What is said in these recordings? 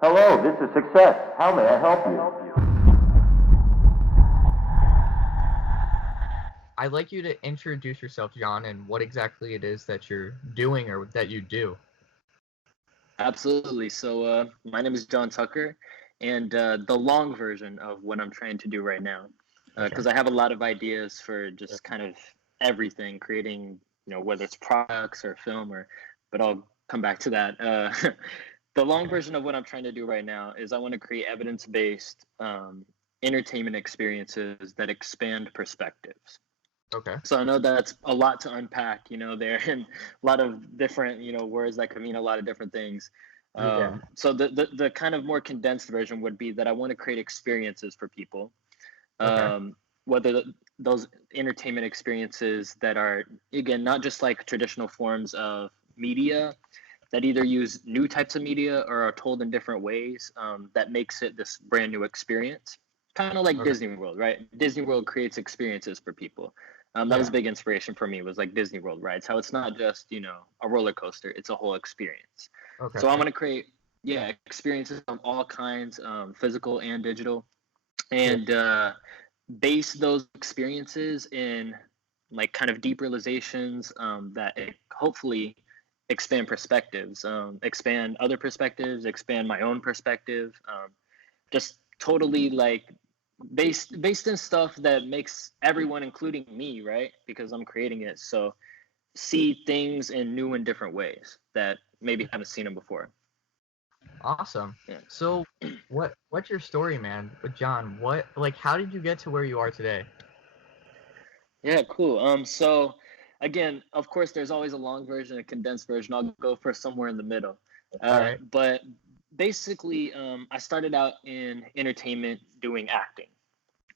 Hello, this is Success. How may I help you? I'd like you to introduce yourself, John, and what exactly it is that you're doing or that you do. Absolutely. So my name is John Tucker, and the long version of what I'm trying to do right now, because I have a lot of ideas for just kind of everything, creating, whether it's products or film but I'll come back to that. The long version of what I'm trying to do right now is I want to create evidence-based entertainment experiences that expand perspectives. Okay. So I know that's a lot to unpack, there, and a lot of different, words that could mean a lot of different things. So the kind of more condensed version would be that I want to create experiences for people, whether those entertainment experiences that are, again, not just like traditional forms of media that either use new types of media or are told in different ways, that makes it this brand new experience. Kind of like Disney World, right? Disney World creates experiences for people. That was a big inspiration for me, was like Disney World rides, how it's not just, a roller coaster, it's a whole experience. So I want to create, experiences of all kinds, physical and digital, and base those experiences in like kind of deep realizations that hopefully expand perspectives, expand other perspectives, expand my own perspective, just totally like based in stuff that makes everyone, including me, right? Because I'm creating it, so see things in new and different ways that maybe haven't seen them before. Awesome. So what's your story, man? But John, how did you get to where you are today? Yeah, cool. So again, of course, there's always a long version, a condensed version. I'll go for somewhere in the middle. All right. But basically, I started out in entertainment doing acting.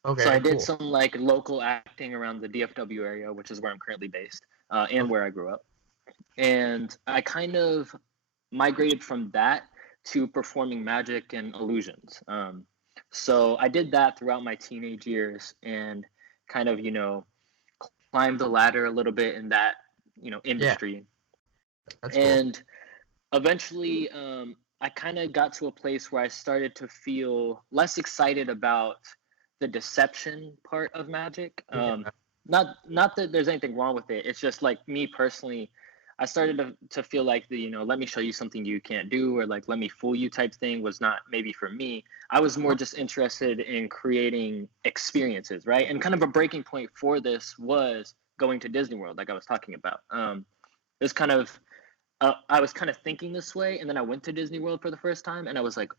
Okay. So I did some like local acting around the DFW area, which is where I'm currently based, and where I grew up. And I kind of migrated from that to performing magic and illusions. So I did that throughout my teenage years and kind of, climbed the ladder a little bit in that, industry. Yeah. That's and eventually, I kind of got to a place where I started to feel less excited about the deception part of magic. Not that there's anything wrong with it. It's just like me personally, I started to feel like the, let me show you something you can't do, or like, let me fool you type thing was not maybe for me. I was more just interested in creating experiences, right? And kind of a breaking point for this was going to Disney World, like I was talking about. This kind of, I was kind of thinking this way, and then I went to Disney World for the first time, and I was like,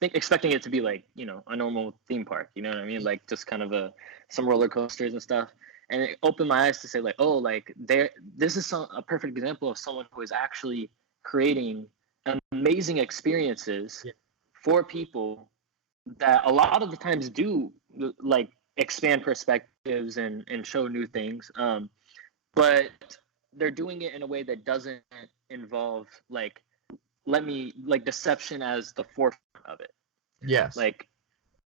expecting it to be like, a normal theme park, you know what I mean? Like just kind of some roller coasters and stuff. And it opened my eyes to say like, oh, like this is a perfect example of someone who is actually creating amazing experiences for people that a lot of the times do like expand perspectives and show new things. But they're doing it in a way that doesn't involve like deception as the forefront of it. Yes. Like,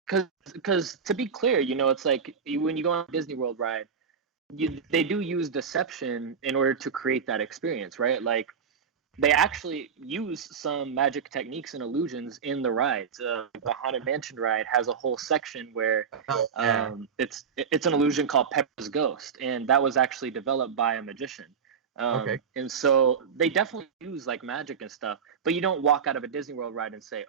because to be clear, it's like when you go on a Disney World ride, they do use deception in order to create that experience, right? Like they actually use some magic techniques and illusions in the rides. The Haunted Mansion ride has a whole section where it's an illusion called Pepper's Ghost, and that was actually developed by a magician. And so they definitely use like magic and stuff, but you don't walk out of a Disney World ride and say,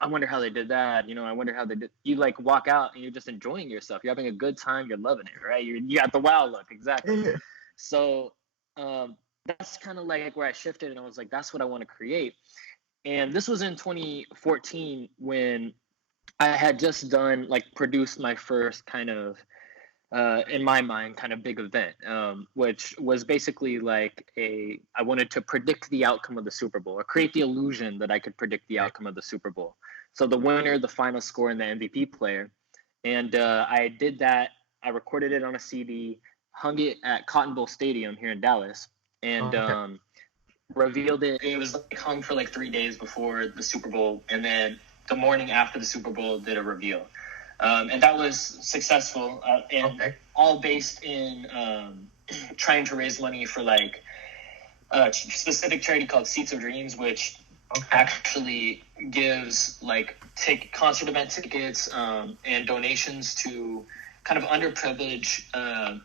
I wonder how they did that. I wonder how they did. You like walk out and you're just enjoying yourself. You're having a good time. You're loving it, right? You got the wow look, exactly. So that's kind of like where I shifted, and I was like, that's what I want to create. And this was in 2014 when I had just produced my first kind of, in my mind, kind of big event, which was basically like I wanted to predict the outcome of the Super Bowl, or create the illusion that I could predict the outcome of the Super Bowl. So the winner, the final score, and the MVP player. And I did that. I recorded it on a CD, hung it at Cotton Bowl Stadium here in Dallas, and revealed it. It was like hung for like 3 days before the Super Bowl, and then the morning after the Super Bowl did a reveal. And that was successful, and all based in trying to raise money for like a specific charity called Seats of Dreams, which actually gives take concert event tickets and donations to kind of underprivileged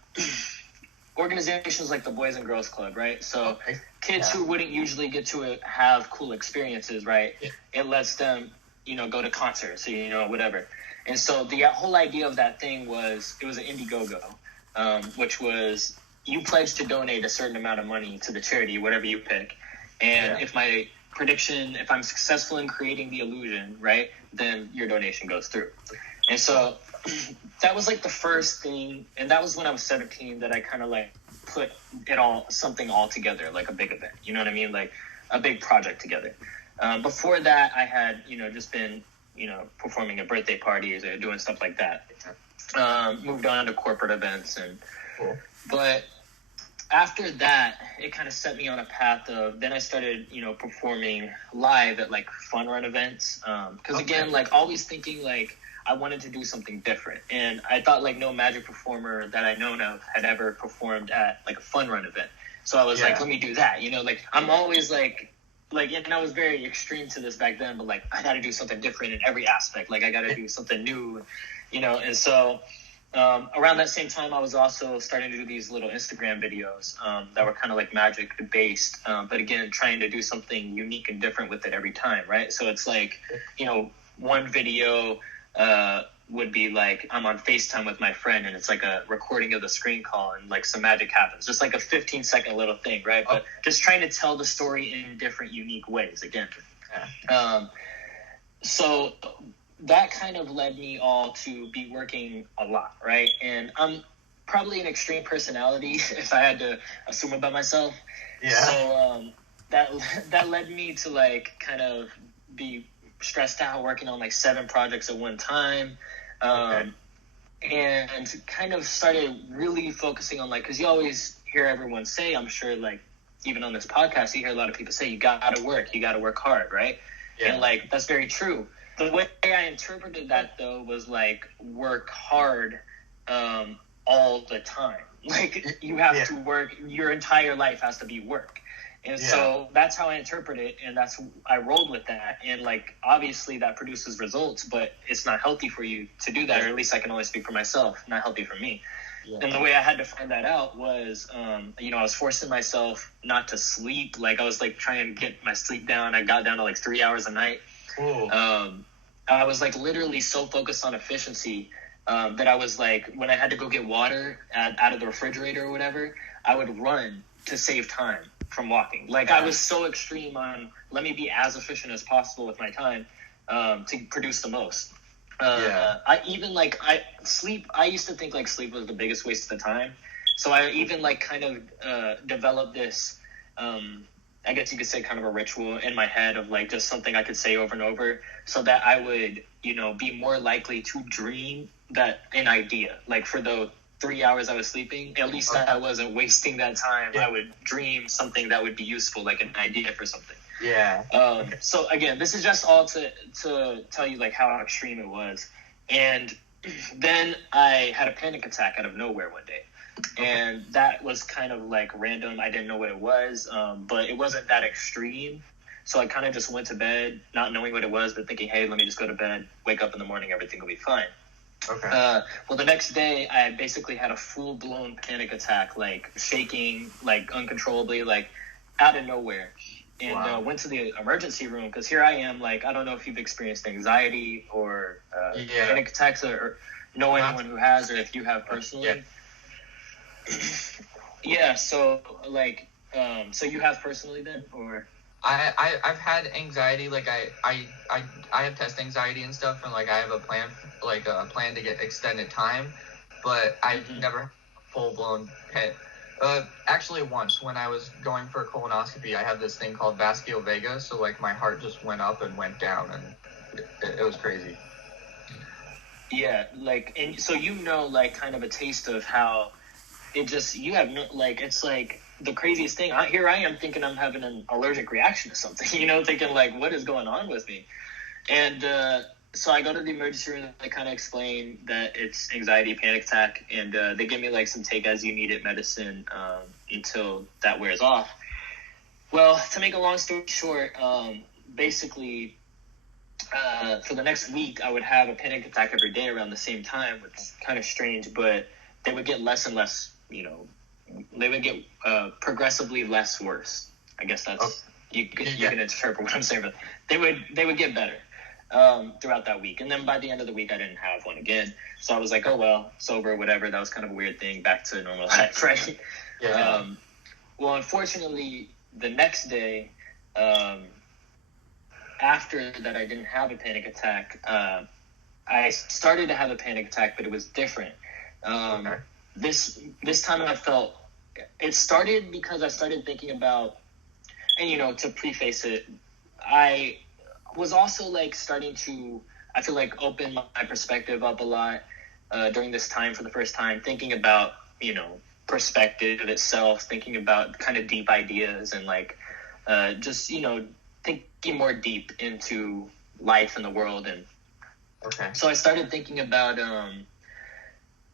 organizations like the Boys and Girls Club, right? So kids who wouldn't usually get to have cool experiences, right? Yeah. It lets them, go to concerts, whatever. And so the whole idea of that thing was, it was an Indiegogo, which was you pledge to donate a certain amount of money to the charity, whatever you pick. And if my prediction, if I'm successful in creating the illusion, right, then your donation goes through. And so that was the first thing, and that was when I was 17 that I kind of put something all together, like a big event, you know what I mean? Like a big project together. Before that, I had, just been, performing at birthday parties or doing stuff like that. Moved on to corporate events but after that, it kind of set me on a path of, then I started, performing live at fun run events. Cause again, always thinking I wanted to do something different. And I thought no magic performer that I known of had ever performed at a fun run event. So I was let me do that. I'm always and I was very extreme to this back then, but I got to do something different in every aspect. I got to do something new, and so around that same time, I was also starting to do these little Instagram videos that were kind of magic based, but again, trying to do something unique and different with it every time, right? So it's one video would be I'm on FaceTime with my friend, and it's a recording of the screen call, and some magic happens, just a 15-second little thing, right? But just trying to tell the story in different, unique ways again. So that kind of led me all to be working a lot, right? And I'm probably an extreme personality if I had to assume about myself. Yeah. So that led me to kind of be stressed out working on 7 projects at one time. And kind of started really focusing on because you always hear everyone say, I'm sure even on this podcast, you hear a lot of people say, you gotta work hard, right? Yeah. And that's very true. The way I interpreted that though was work hard all the time. You have to work, your entire life has to be work. And so that's how I interpret it, and I rolled with that. And obviously that produces results, but it's not healthy for you to do that, or at least I can only speak for myself, not healthy for me. Yeah. And the way I had to find that out was, I was forcing myself not to sleep. I was trying to get my sleep down. I got down to 3 hours a night. I was literally so focused on efficiency that I was when I had to go get water out of the refrigerator or whatever, I would run to save time from walking. I was so extreme on let me be as efficient as possible with my time to produce the most. I even I used to think sleep was the biggest waste of the time. So I even kind of developed this I guess you could say kind of a ritual in my head of just something I could say over and over so that I would, be more likely to dream that an idea. For the 3 hours I was sleeping, at least I wasn't wasting that time. I would dream something that would be useful, an idea for something. Yeah. So again, this is just all to tell you how extreme it was. And then I had a panic attack out of nowhere one day. And that was kind of random. I didn't know what it was, but it wasn't that extreme. So I kind of just went to bed, not knowing what it was, but thinking, hey, let me just go to bed, wake up in the morning, everything will be fine. Okay. Well, the next day, I basically had a full-blown panic attack, shaking, uncontrollably, out of nowhere. And went to the emergency room because here I am, I don't know if you've experienced anxiety or panic attacks or know anyone who has, or if you have personally. Yeah, so so you have personally then, or? I've had anxiety, I have test anxiety and stuff, and I have a plan to get extended time, but I've never full blown actually once when I was going for a colonoscopy, I had this thing called vascular vega, so my heart just went up and went down, and it was crazy. Yeah, and so kind of a taste of how it just, you have no, it's the craziest thing. Here I am thinking I'm having an allergic reaction to something, thinking what is going on with me? And so I go to the emergency room, and they kind of explain that it's anxiety, panic attack, and they give me some take as you need it medicine until that wears off. Well, to make a long story short, basically, for the next week, I would have a panic attack every day around the same time, which is kind of strange, but they would get less and less, they would get progressively less worse. I guess that's, you can interpret what I'm saying, but they would get better throughout that week. And then by the end of the week, I didn't have one again. So I was like, oh, well, sober, whatever. That was kind of a weird thing, back to normal life, right? Yeah. Well, unfortunately, the next day, after that I didn't have a panic attack, I started to have a panic attack, but it was different. This time I felt, it started because I started thinking about, and to preface it, I was also like starting to, I feel like, open my perspective up a lot during this time for the first time, thinking about, perspective itself, thinking about kind of deep ideas and like just, thinking more deep into life and the world. And so I started thinking about,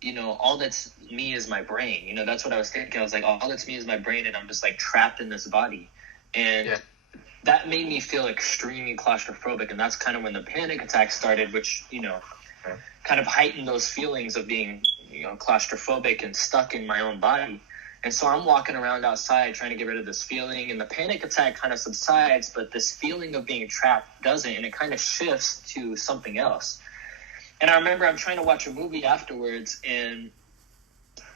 all that's me is my brain. That's what I was thinking. I was like, all that's me is my brain, and I'm just like trapped in this body. And that made me feel extremely claustrophobic. And that's kind of when the panic attack started, which, kind of heightened those feelings of being, claustrophobic and stuck in my own body. And so I'm walking around outside trying to get rid of this feeling, and the panic attack kind of subsides, but this feeling of being trapped doesn't, and it kind of shifts to something else. And I remember I'm trying to watch a movie afterwards, and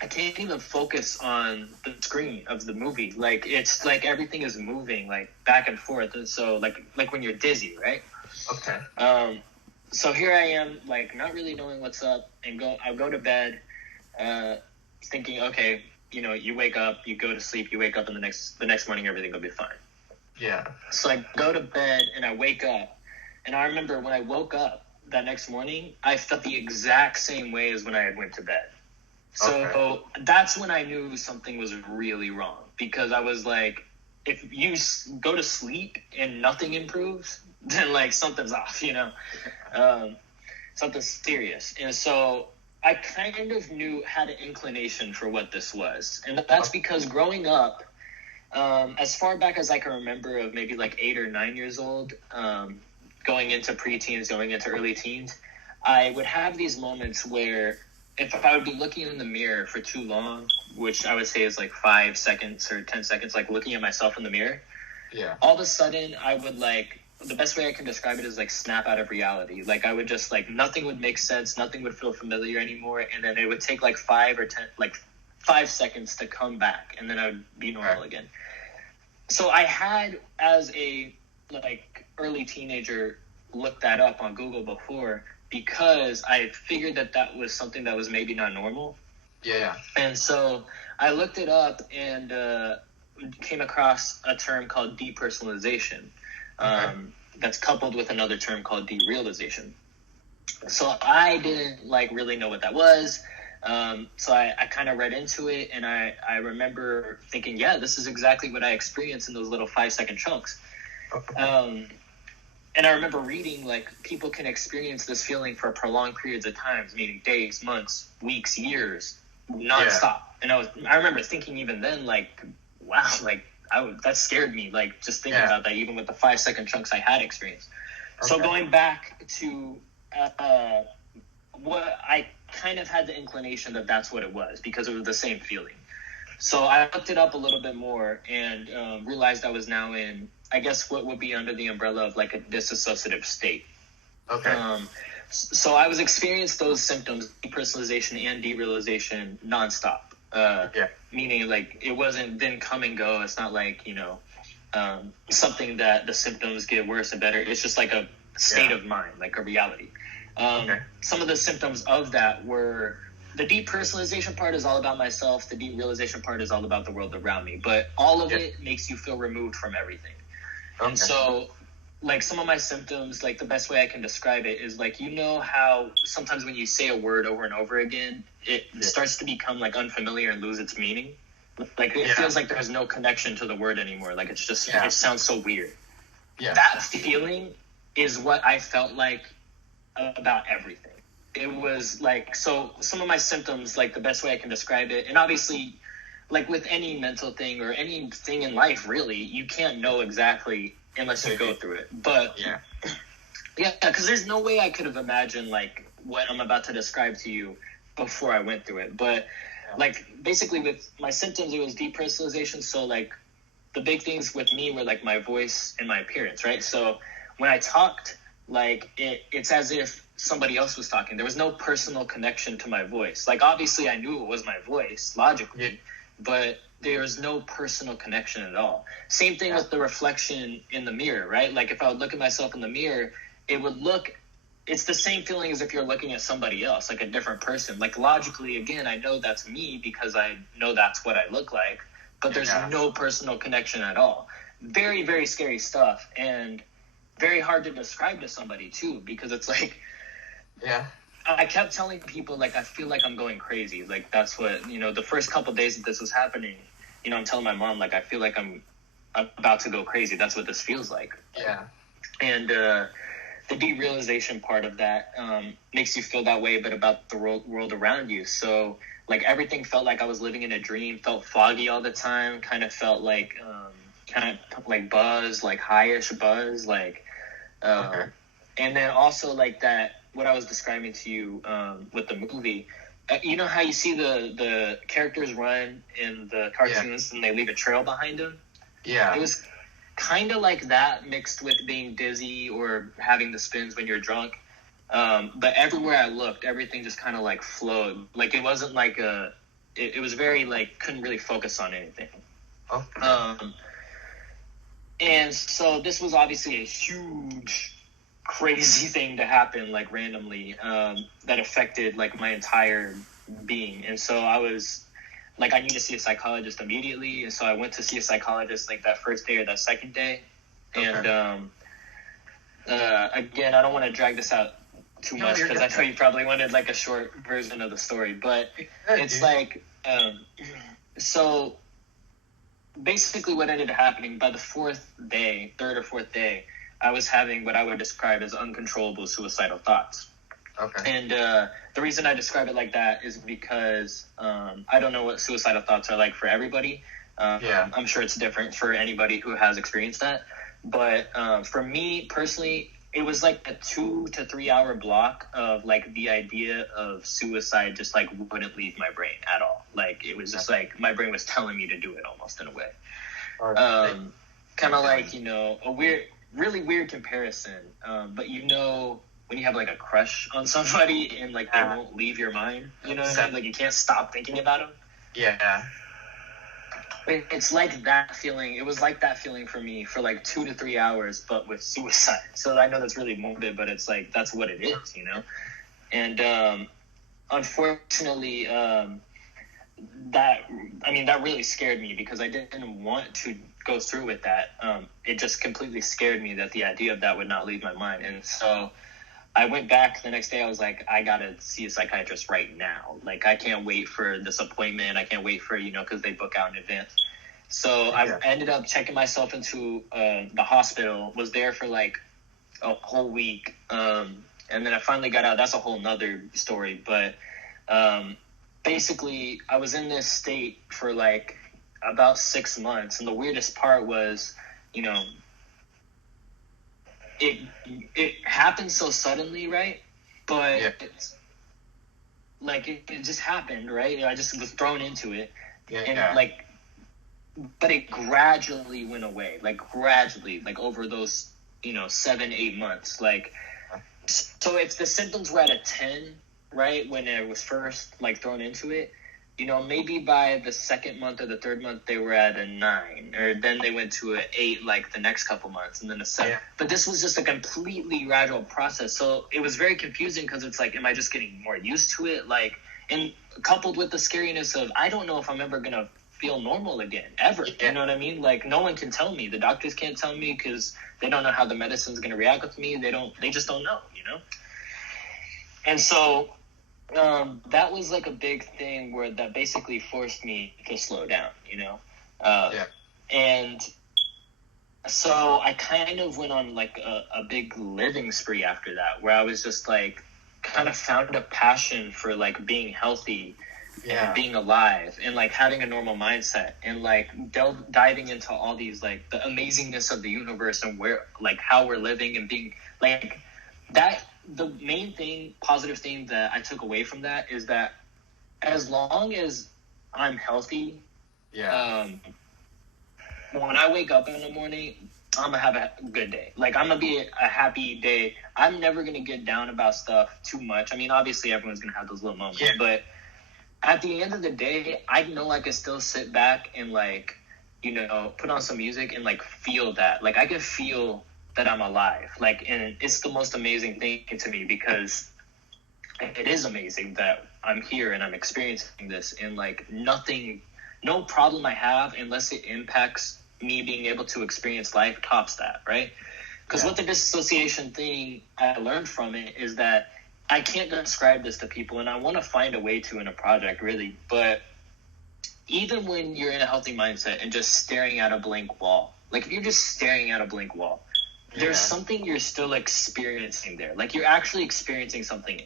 I can't even focus on the screen of the movie. Like, it's like everything is moving, like, back and forth. And so, like when you're dizzy, right? So here I am, like, not really knowing what's up, and I go to bed, thinking, okay, you wake up, you go to sleep, you wake up, and the next morning everything will be fine. Yeah. So I go to bed, and I wake up, and I remember when I woke up that next morning, I felt the exact same way as when I had went to bed. So that's when I knew something was really wrong, because I was like, if you go to sleep and nothing improves, then like something's off, something's serious. And so I kind of had an inclination for what this was. And that's because growing up, as far back as I can remember, of maybe like 8 or 9 years old, going into preteens, going into early teens, I would have these moments where if I would be looking in the mirror for too long, which I would say is like 5 seconds or 10 seconds, like looking at myself in the mirror, all of a sudden I would like, the best way I can describe it is like snap out of reality. Like I would just like, nothing would make sense, nothing would feel familiar anymore, and then it would take like 5 seconds to come back, and then I would be normal again. So I had, as a like early teenager, looked that up on Google before, because I figured that was something that was maybe not normal. And so I looked it up and came across a term called depersonalization. That's coupled with another term called derealization. So I didn't like really know what that was. So I kind of read into it, and I remember thinking, yeah, this is exactly what I experienced in those little 5-second chunks. And I remember reading, like, people can experience this feeling for prolonged periods of times, meaning days, months, weeks, years, nonstop. And I remember thinking even then, like, wow, like, that scared me, like, just thinking about that, even with the 5-second chunks I had experienced. So going back to what I kind of had the inclination that that's what it was, because it was the same feeling. So I looked it up a little bit more and realized I was now in, I guess, what would be under the umbrella of like a dissociative state. So I was experiencing those symptoms, depersonalization and derealization, nonstop. Meaning like it didn't come and go. It's not like, something that the symptoms get worse and better. It's just like a state of mind, like a reality. Some of the symptoms of that were, the depersonalization part is all about myself. The derealization part is all about the world around me. But all of it makes you feel removed from everything. And so, like, some of my symptoms, like, the best way I can describe it is, like, how sometimes when you say a word over and over again, it starts to become, like, unfamiliar and lose its meaning? Like, it feels like there's no connection to the word anymore. Like, it's just, it sounds so weird. That feeling is what I felt like about everything. It was, like, so some of my symptoms, like, the best way I can describe it, and obviously, like with any mental thing or anything in life, really, you can't know exactly unless you go through it. But Yeah. yeah, because there's no way I could have imagined like what I'm about to describe to you before I went through it. But like basically with my symptoms, it was depersonalization. So like the big things with me were like my voice and my appearance, right? So when I talked, like it's as if somebody else was talking. There was no personal connection to my voice. Like obviously I knew it was my voice logically, but there was no personal connection at all. Same thing with the reflection in the mirror, right? Like if I would look at myself in the mirror, it's the same feeling as if you're looking at somebody else, like a different person. Like logically, again, I know that's me because I know that's what I look like, but there's no personal connection at all. Very, very scary stuff, and very hard to describe to somebody too, because it's like, I kept telling people like I feel like I'm going crazy. Like that's what, the first couple of days that this was happening, I'm telling my mom like I feel like I'm about to go crazy. That's what this feels like. Yeah. And the derealization part of that makes you feel that way, but about the world around you. So like everything felt like I was living in a dream. Felt foggy all the time. Kind of felt like buzz, like high-ish buzz, like. And then also like that. What I was describing to you with the movie, you know how you see the characters run in the cartoons and they leave a trail behind them? Yeah. It was kind of like that mixed with being dizzy or having the spins when you're drunk. But everywhere I looked, everything just kind of like flowed. Like it wasn't like it was very like couldn't really focus on anything. Okay. And so this was obviously a huge crazy thing to happen like randomly that affected like my entire being. And so I was like, I need to see a psychologist immediately. And so I went to see a psychologist like that first day or that second day. And again, I don't want to drag this out too much because I know you probably wanted like a short version of the story, but it's like so basically what ended up happening by the third or fourth day, I was having what I would describe as uncontrollable suicidal thoughts. Okay. And the reason I describe it like that is because I don't know what suicidal thoughts are like for everybody. I'm sure it's different for anybody who has experienced that. But for me personally, it was like a 2 to 3 hour block of like the idea of suicide just like wouldn't leave my brain at all. Like it was just like my brain was telling me to do it almost in a way. Kind of like, a really weird comparison, but when you have like a crush on somebody and like they won't leave your mind, you know what I mean? Like you can't stop thinking about them. Yeah. It's like that feeling. It was like that feeling for me for like 2 to 3 hours, but with suicide. So I know that's really morbid, but it's like that's what it is, And unfortunately, that really scared me because I didn't want to go through with that. It just completely scared me that the idea of that would not leave my mind. And so I went back the next day. I was like, I gotta see a psychiatrist right now. Like I can't wait for this appointment. I can't wait for, because they book out in advance. So I ended up checking myself into the hospital, was there for like a whole week. And then I finally got out. That's a whole nother story. But basically I was in this state for like about 6 months. And the weirdest part was, it happened so suddenly, right? But it's like it just happened, right? I just was thrown into it. But it gradually went away, like over those, 7-8 months. Like, so if the symptoms were at a 10, right, when I was first like thrown into it, maybe by the second month or the third month they were at a 9, or then they went to an 8 like the next couple months, and then a 7. But this was just a completely gradual process, so it was very confusing because it's like, am I just getting more used to it? Like, and coupled with the scariness of I don't know if I'm ever gonna feel normal again ever. You know what I mean? Like no one can tell me. The doctors can't tell me because they don't know how the medicine's gonna react with me. They just don't know. And so. That was like a big thing where that basically forced me to slow down, And so I kind of went on like a big living spree after that, where I was just like kind of found a passion for like being healthy and being alive and like having a normal mindset and like diving into all these like the amazingness of the universe and where like how we're living and being like that. The main thing, positive thing that I took away from that is that as long as I'm healthy, when I wake up in the morning, I'm gonna have a good day. Like I'm gonna be a happy day. I'm never gonna get down about stuff too much. I mean, obviously everyone's gonna have those little moments, but at the end of the day, I know I can still sit back and like, you know, put on some music and like feel that. Like I can feel that I'm alive. Like, and it's the most amazing thing to me because it is amazing that I'm here and I'm experiencing this and like no problem I have unless it impacts me being able to experience life tops that, right? Because with the disassociation thing, I learned from it is that I can't describe this to people, and I want to find a way to in a project, really. But even when you're in a healthy mindset and just staring at a blank wall, like if you're just staring at a blank wall, there's something you're still experiencing there. Like you're actually experiencing something.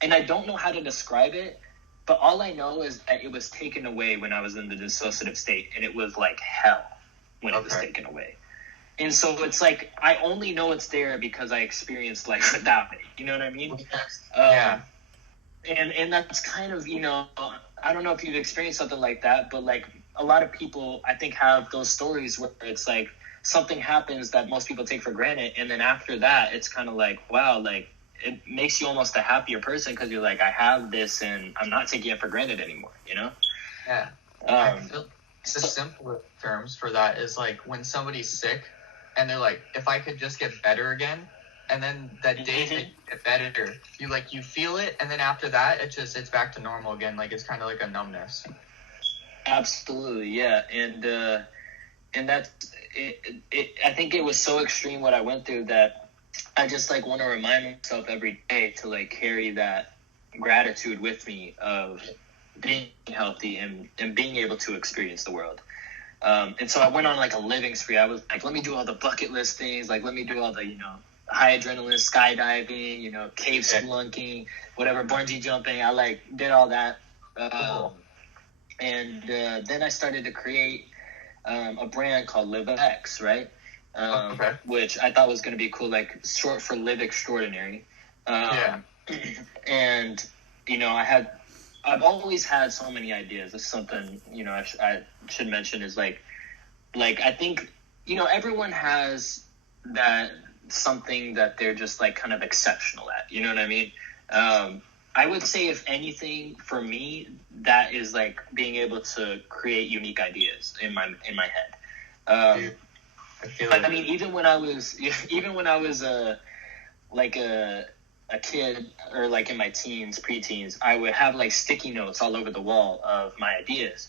And I don't know how to describe it, but all I know is that it was taken away when I was in the dissociative state, and it was like hell when it was taken away. And so it's like, I only know it's there because I experienced life without it. You know what I mean? And that's kind of, you know, I don't know if you've experienced something like that, but like a lot of people, I think, have those stories where it's like something happens that most people take for granted. And then after that, it's kind of like, wow, like it makes you almost a happier person because you're like, I have this and I'm not taking it for granted anymore, you know? Yeah. I feel the simpler terms for that is like when somebody's sick and they're like, if I could just get better again, and then that day that you get better, you feel it, and then after that, it's back to normal again. Like it's kind of like a numbness. Absolutely, yeah, and that's it. I think it was so extreme what I went through that I just like want to remind myself every day to like carry that gratitude with me of being healthy and being able to experience the world. And so I went on like a living spree. I was like, let me do all the bucket list things. Like, let me do all the, you know, high adrenaline skydiving, you know, cave spelunking, whatever, bungee jumping. I like did all that. And then I started to create a brand called Live X, right? Which I thought was going to be cool, like short for Live Extraordinary. And, you know, I've always had so many ideas. It's something, you know, I should mention is like I think, you know, everyone has that something that they're just like kind of exceptional at, you know what I mean? I would say if anything for me, that is like being able to create unique ideas in my head. I mean, even when I was like a kid or like in my teens, preteens, I would have like sticky notes all over the wall of my ideas.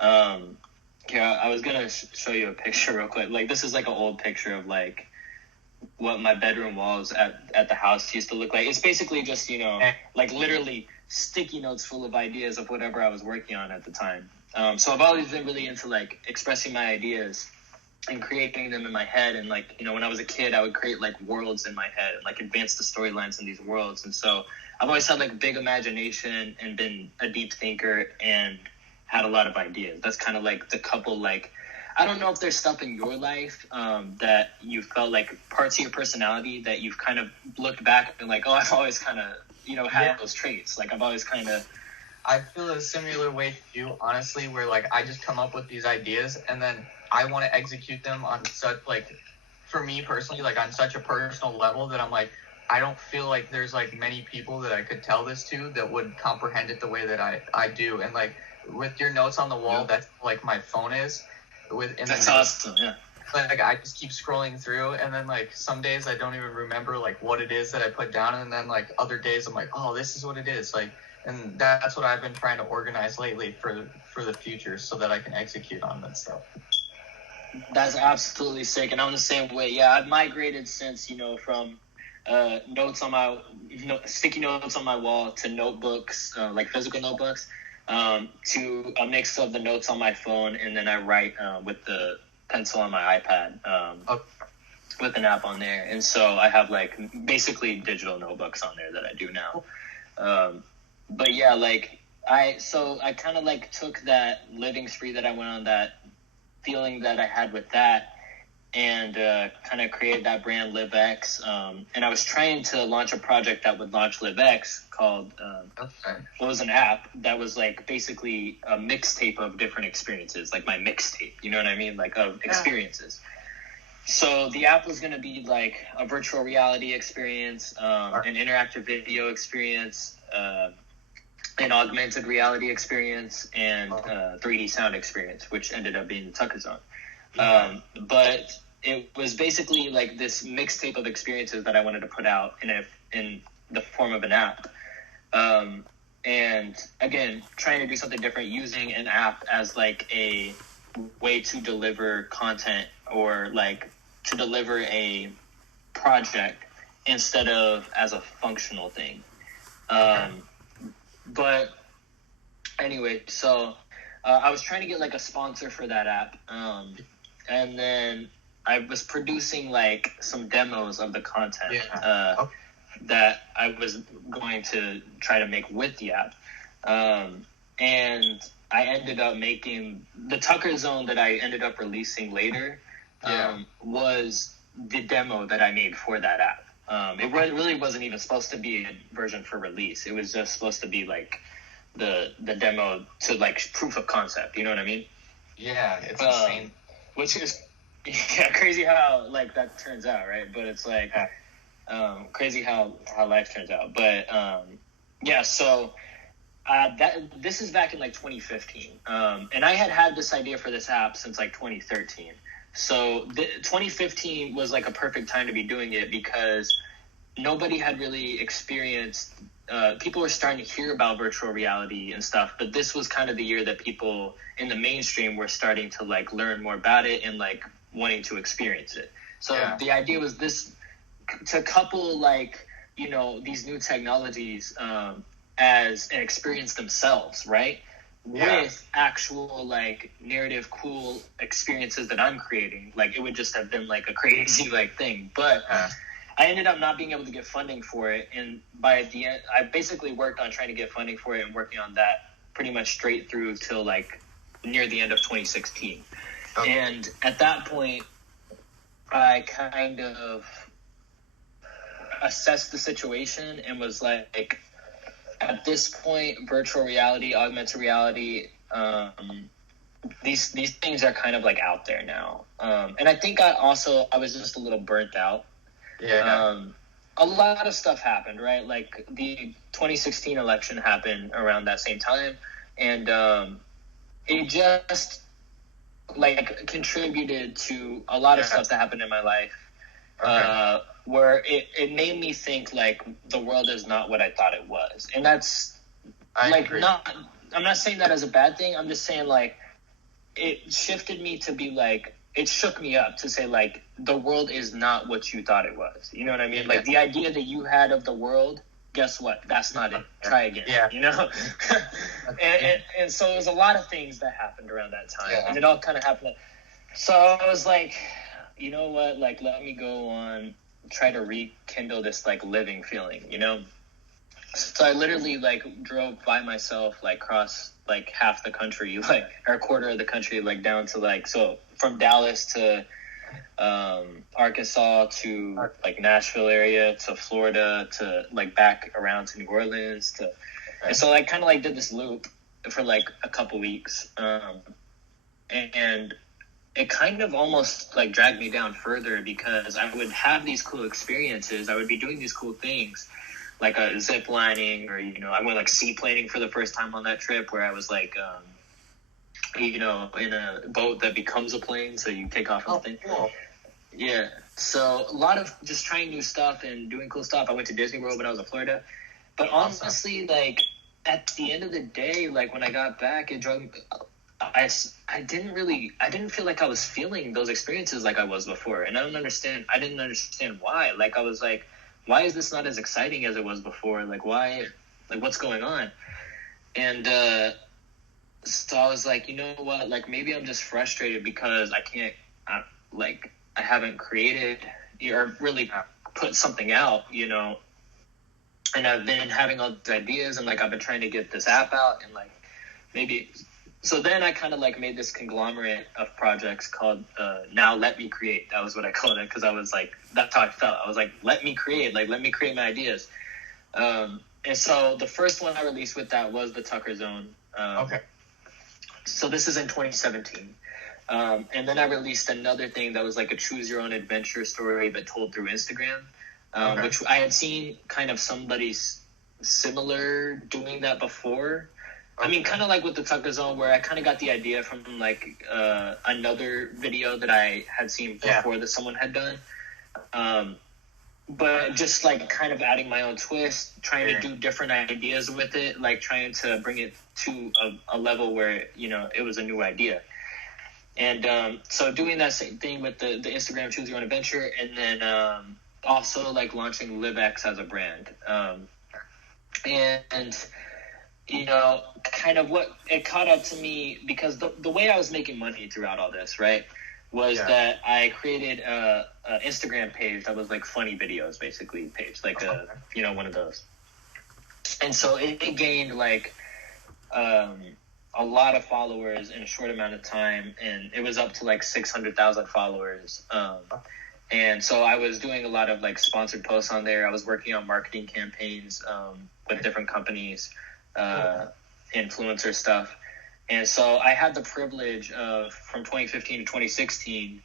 I was gonna show you a picture real quick. Like this is like an old picture of like what my bedroom walls at the house used to look like. It's basically just, you know, like literally sticky notes full of ideas of whatever I was working on at the time. So I've always been really into like expressing my ideas and creating them in my head. And like, you know, when I was a kid, I would create like worlds in my head and like advance the storylines in these worlds. And so I've always had like big imagination and been a deep thinker and had a lot of ideas. That's kind of like the couple, like, I don't know if there's stuff in your life that you felt like parts of your personality that you've kind of looked back and like, oh, I've always kind of, you know, had those traits. Like I've always kind of. I feel a similar way to you, honestly, where like I just come up with these ideas and then I want to execute them on such like, for me personally, like on such a personal level that I'm like, I don't feel like there's like many people that I could tell this to that would comprehend it the way that I do. And like with your notes on the wall, that's like my phone is. That's awesome, yeah. Like I just keep scrolling through, and then like some days I don't even remember like what it is that I put down, and then like other days I'm like, oh, this is what it is, like, and that's what I've been trying to organize lately for the future so that I can execute on that stuff. That's absolutely sick, and I'm the same way. Yeah, I've migrated since, you know, from sticky notes on my wall to notebooks, like physical notebooks. To a mix of the notes on my phone, and then I write with the pencil on my iPad with an app on there. And so I have like basically digital notebooks on there that I do now. But yeah, like I kind of like took that living spree that I went on, that feeling that I had with that, and kind of created that brand LiveX. And I was trying to launch a project that would launch LiveX called, it was an app that was like basically a mixtape of different experiences, like my mixtape, you know what I mean? Like of experiences. So the app was going to be like a virtual reality experience, an interactive video experience, an augmented reality experience, and 3D sound experience, which ended up being the Tucker Zone. But it was basically like this mixtape of experiences that I wanted to put out in the form of an app. And again, trying to do something different, using an app as like a way to deliver content, or like to deliver a project instead of as a functional thing. But anyway, so I was trying to get like a sponsor for that app. And then I was producing like some demos of the content that I was going to try to make with the app. And I ended up making the Tucker Zone that I ended up releasing later was the demo that I made for that app. It really wasn't even supposed to be a version for release. It was just supposed to be like the demo to like proof of concept. You know what I mean? Yeah, it's insane. Which is crazy how like that turns out, right? But it's like crazy how life turns out. But so this is back in like 2015, and I had this idea for this app since like 2013. So 2015 was like a perfect time to be doing it because nobody had really experienced. People were starting to hear about virtual reality and stuff, but this was kind of the year that people in the mainstream were starting to like learn more about it and like wanting to experience it. So the idea was this, to couple like, you know, these new technologies as an experience themselves, right? With actual like narrative cool experiences that I'm creating. Like it would just have been like a crazy like thing. But I ended up not being able to get funding for it, and by the end I basically worked on trying to get funding for it and working on that pretty much straight through till like near the end of 2016. And at that point I kind of assessed the situation and was like, at this point, virtual reality, augmented reality, these things are kind of like out there now. And I think I was just a little burnt out. A lot of stuff happened, right? Like the 2016 election happened around that same time, and it just like contributed to a lot of stuff that happened in my life. Where it made me think like the world is not what I thought it was. And that's I'm not saying that as a bad thing. I'm just saying like it shifted me to be like, it shook me up to say like the world is not what you thought it was. You know what I mean? Like the idea that you had of the world, guess what? That's not it. Try again. You know? and so there's a lot of things that happened around that time. And it all kind of happened. So I was like, you know what? Like, let me go on, try to rekindle this like living feeling, you know? So I literally like drove by myself, like cross like half the country, like or a quarter of the country, like down to like, so from Dallas to Arkansas to like Nashville area to Florida to like back around to New Orleans to, and so I kind of like did this loop for like a couple weeks, and it kind of almost like dragged me down further because I would have these cool experiences. I would be doing these cool things like zip lining, or, you know, I went like seaplaning for the first time on that trip where I was like, you know, in a boat that becomes a plane. So you take off on the thing. Cool. Yeah. So a lot of just trying new stuff and doing cool stuff. I went to Disney World when I was in Florida, but honestly, like at the end of the day, like when I got back, it drove me. I didn't feel like I was feeling those experiences like I was before. And I didn't understand why. Like I was like, why is this not as exciting as it was before? Like why, like what's going on? And so I was like, you know what? Like maybe I'm just frustrated because I haven't created or really put something out, you know, and I've been having all these ideas, and like I've been trying to get this app out, and like maybe. So then I kind of like made this conglomerate of projects called Now Let Me Create. That was what I called it, because I was like, that's how I felt. I was like, let me create my ideas. And so the first one I released with that was the Tucker Zone. Okay. So this is in 2017. And then I released another thing that was like a choose your own adventure story, but told through Instagram, which I had seen kind of somebody similar doing that before. I mean, kind of like with the Tucker Zone, where I kind of got the idea from like another video that I had seen before that someone had done. But just like kind of adding my own twist, trying to do different ideas with it, like trying to bring it to a level where, you know, it was a new idea. And so doing that same thing with the Instagram Choose Your Own Adventure, and then also like launching LiveX as a brand. And you know, kind of what it caught up to me, because the way I was making money throughout all this, right, was that I created a Instagram page that was like funny videos, basically page, like you know, one of those. And so it gained like a lot of followers in a short amount of time, and it was up to like 600,000 followers. And so I was doing a lot of like sponsored posts on there. I was working on marketing campaigns with different companies, influencer stuff. And so I had the privilege of, from 2015 to 2016,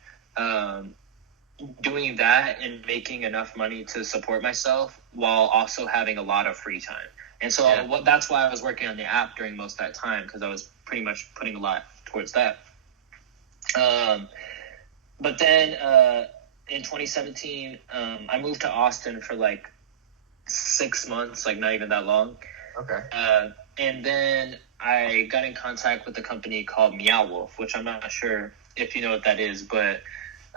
doing that and making enough money to support myself while also having a lot of free time. And so that's why I was working on the app during most of that time, because I was pretty much putting a lot towards that. But then in 2017, I moved to Austin for like 6 months, like not even that long. Okay. And then I got in contact with a company called Meow Wolf, which I'm not sure if you know what that is, but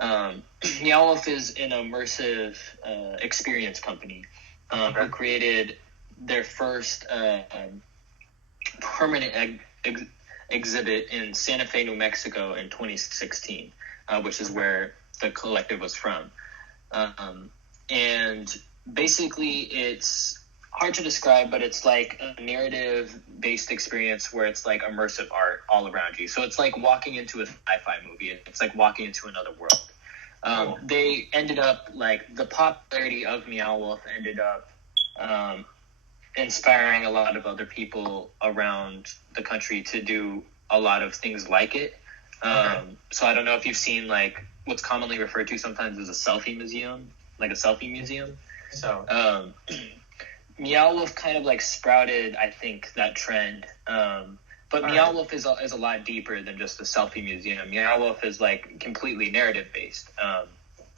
Meow Wolf is an immersive experience company who created their first permanent exhibit in Santa Fe, New Mexico in 2016, which is where the collective was from. And basically it's hard to describe, but it's like a narrative-based experience where it's like immersive art all around you. So it's like walking into a sci-fi movie. It's like walking into another world. They ended up, like, the popularity of Meow Wolf ended up inspiring a lot of other people around the country to do a lot of things like it. So I don't know if you've seen, like, what's commonly referred to sometimes as a selfie museum, like a selfie museum. So Meow Wolf kind of like sprouted, I think, that trend. But Meow Wolf is a lot deeper than just a selfie museum. Meow Wolf is like completely narrative based.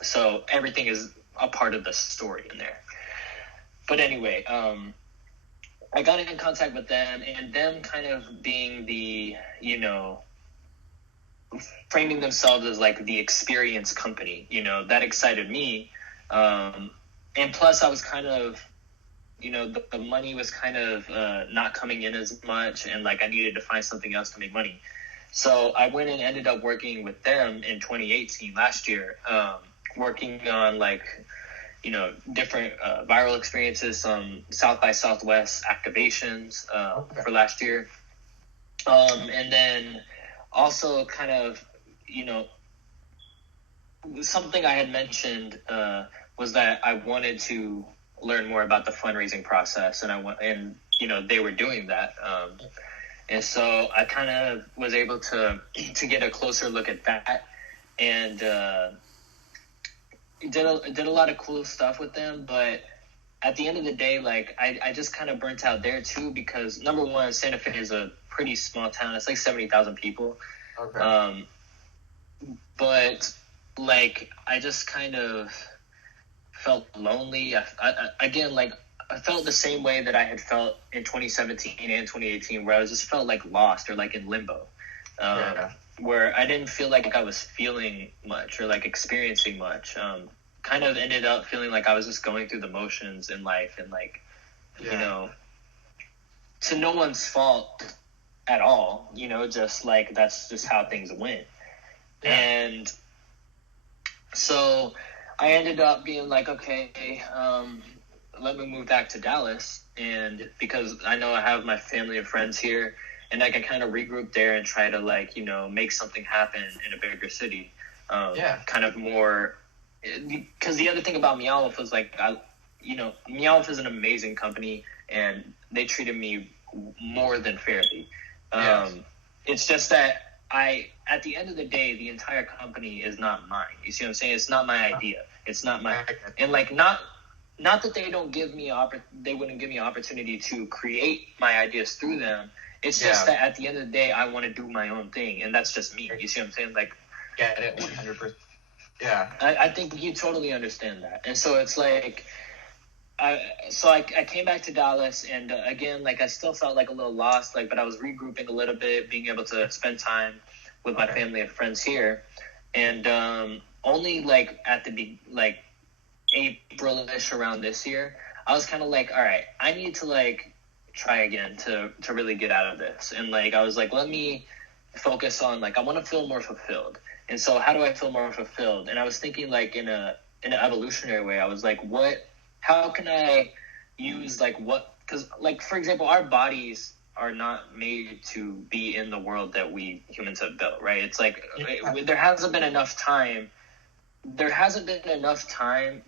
So everything is a part of the story in there. But anyway, I got in contact with them, and them kind of being the, you know, framing themselves as like the experience company, you know, that excited me. And plus I was kind of, you know, the money was kind of not coming in as much, and like I needed to find something else to make money. So I went and ended up working with them in 2018, last year, working on like, you know, different viral experiences, some South by Southwest activations for last year. And then also kind of, you know, something I had mentioned was that I wanted to learn more about the fundraising process, and you know, they were doing that, and so I kind of was able to get a closer look at that, and did a lot of cool stuff with them. But at the end of the day, like I just kind of burnt out there too, because number one, Santa Fe is a pretty small town. It's like 70,000 people. But like I just kind of felt lonely. Again, like I felt the same way that I had felt in 2017 and 2018, where I just felt like lost or like in limbo, where I didn't feel like I was feeling much or like experiencing much. Kind of ended up feeling like I was just going through the motions in life, and like, you know, to no one's fault at all, you know, just like that's just how things went. And so I ended up being like, okay, let me move back to Dallas, and because I know I have my family and friends here, and I can kind of regroup there and try to like, you know, make something happen in a bigger city. Kind of more, because the other thing about Meowth was like, Meowth is an amazing company, and they treated me more than fairly. It's just that at the end of the day, the entire company is not mine. You see what I'm saying? It's not my idea. It's not my, and like, not that they don't give me, they wouldn't give me an opportunity to create my ideas through them. It's just that at the end of the day, I want to do my own thing, and that's just me. You see what I'm saying? Like, get it 100%. Yeah. I think you totally understand that. And so it's like, I came back to Dallas, and again, like, I still felt like a little lost, like, but I was regrouping a little bit, being able to spend time with my family and friends here. And only like at the like April-ish around this year, I was kind of like, all right, I need to like try again to really get out of this. And like, I was like, let me focus on, like, I want to feel more fulfilled. And so how do I feel more fulfilled? And I was thinking like in an evolutionary way. I was like, how can I use like because like, for example, our bodies are not made to be in the world that we humans have built, right? It's like there hasn't been enough time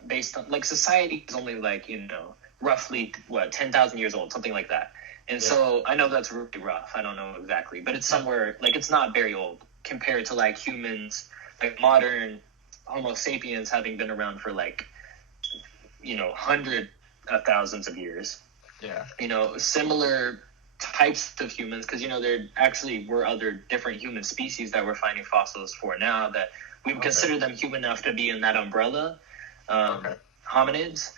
based on, like, society is only like, you know, roughly 10,000 years old, something like that. And so I know that's really rough. I don't know exactly, but it's somewhere, like, it's not very old compared to like humans, like modern Homo sapiens having been around for like, you know, hundreds of thousands of years. Yeah. You know, similar types of humans, because, you know, there actually were other different human species that we're finding fossils for now that we would consider them human enough to be in that umbrella, hominids,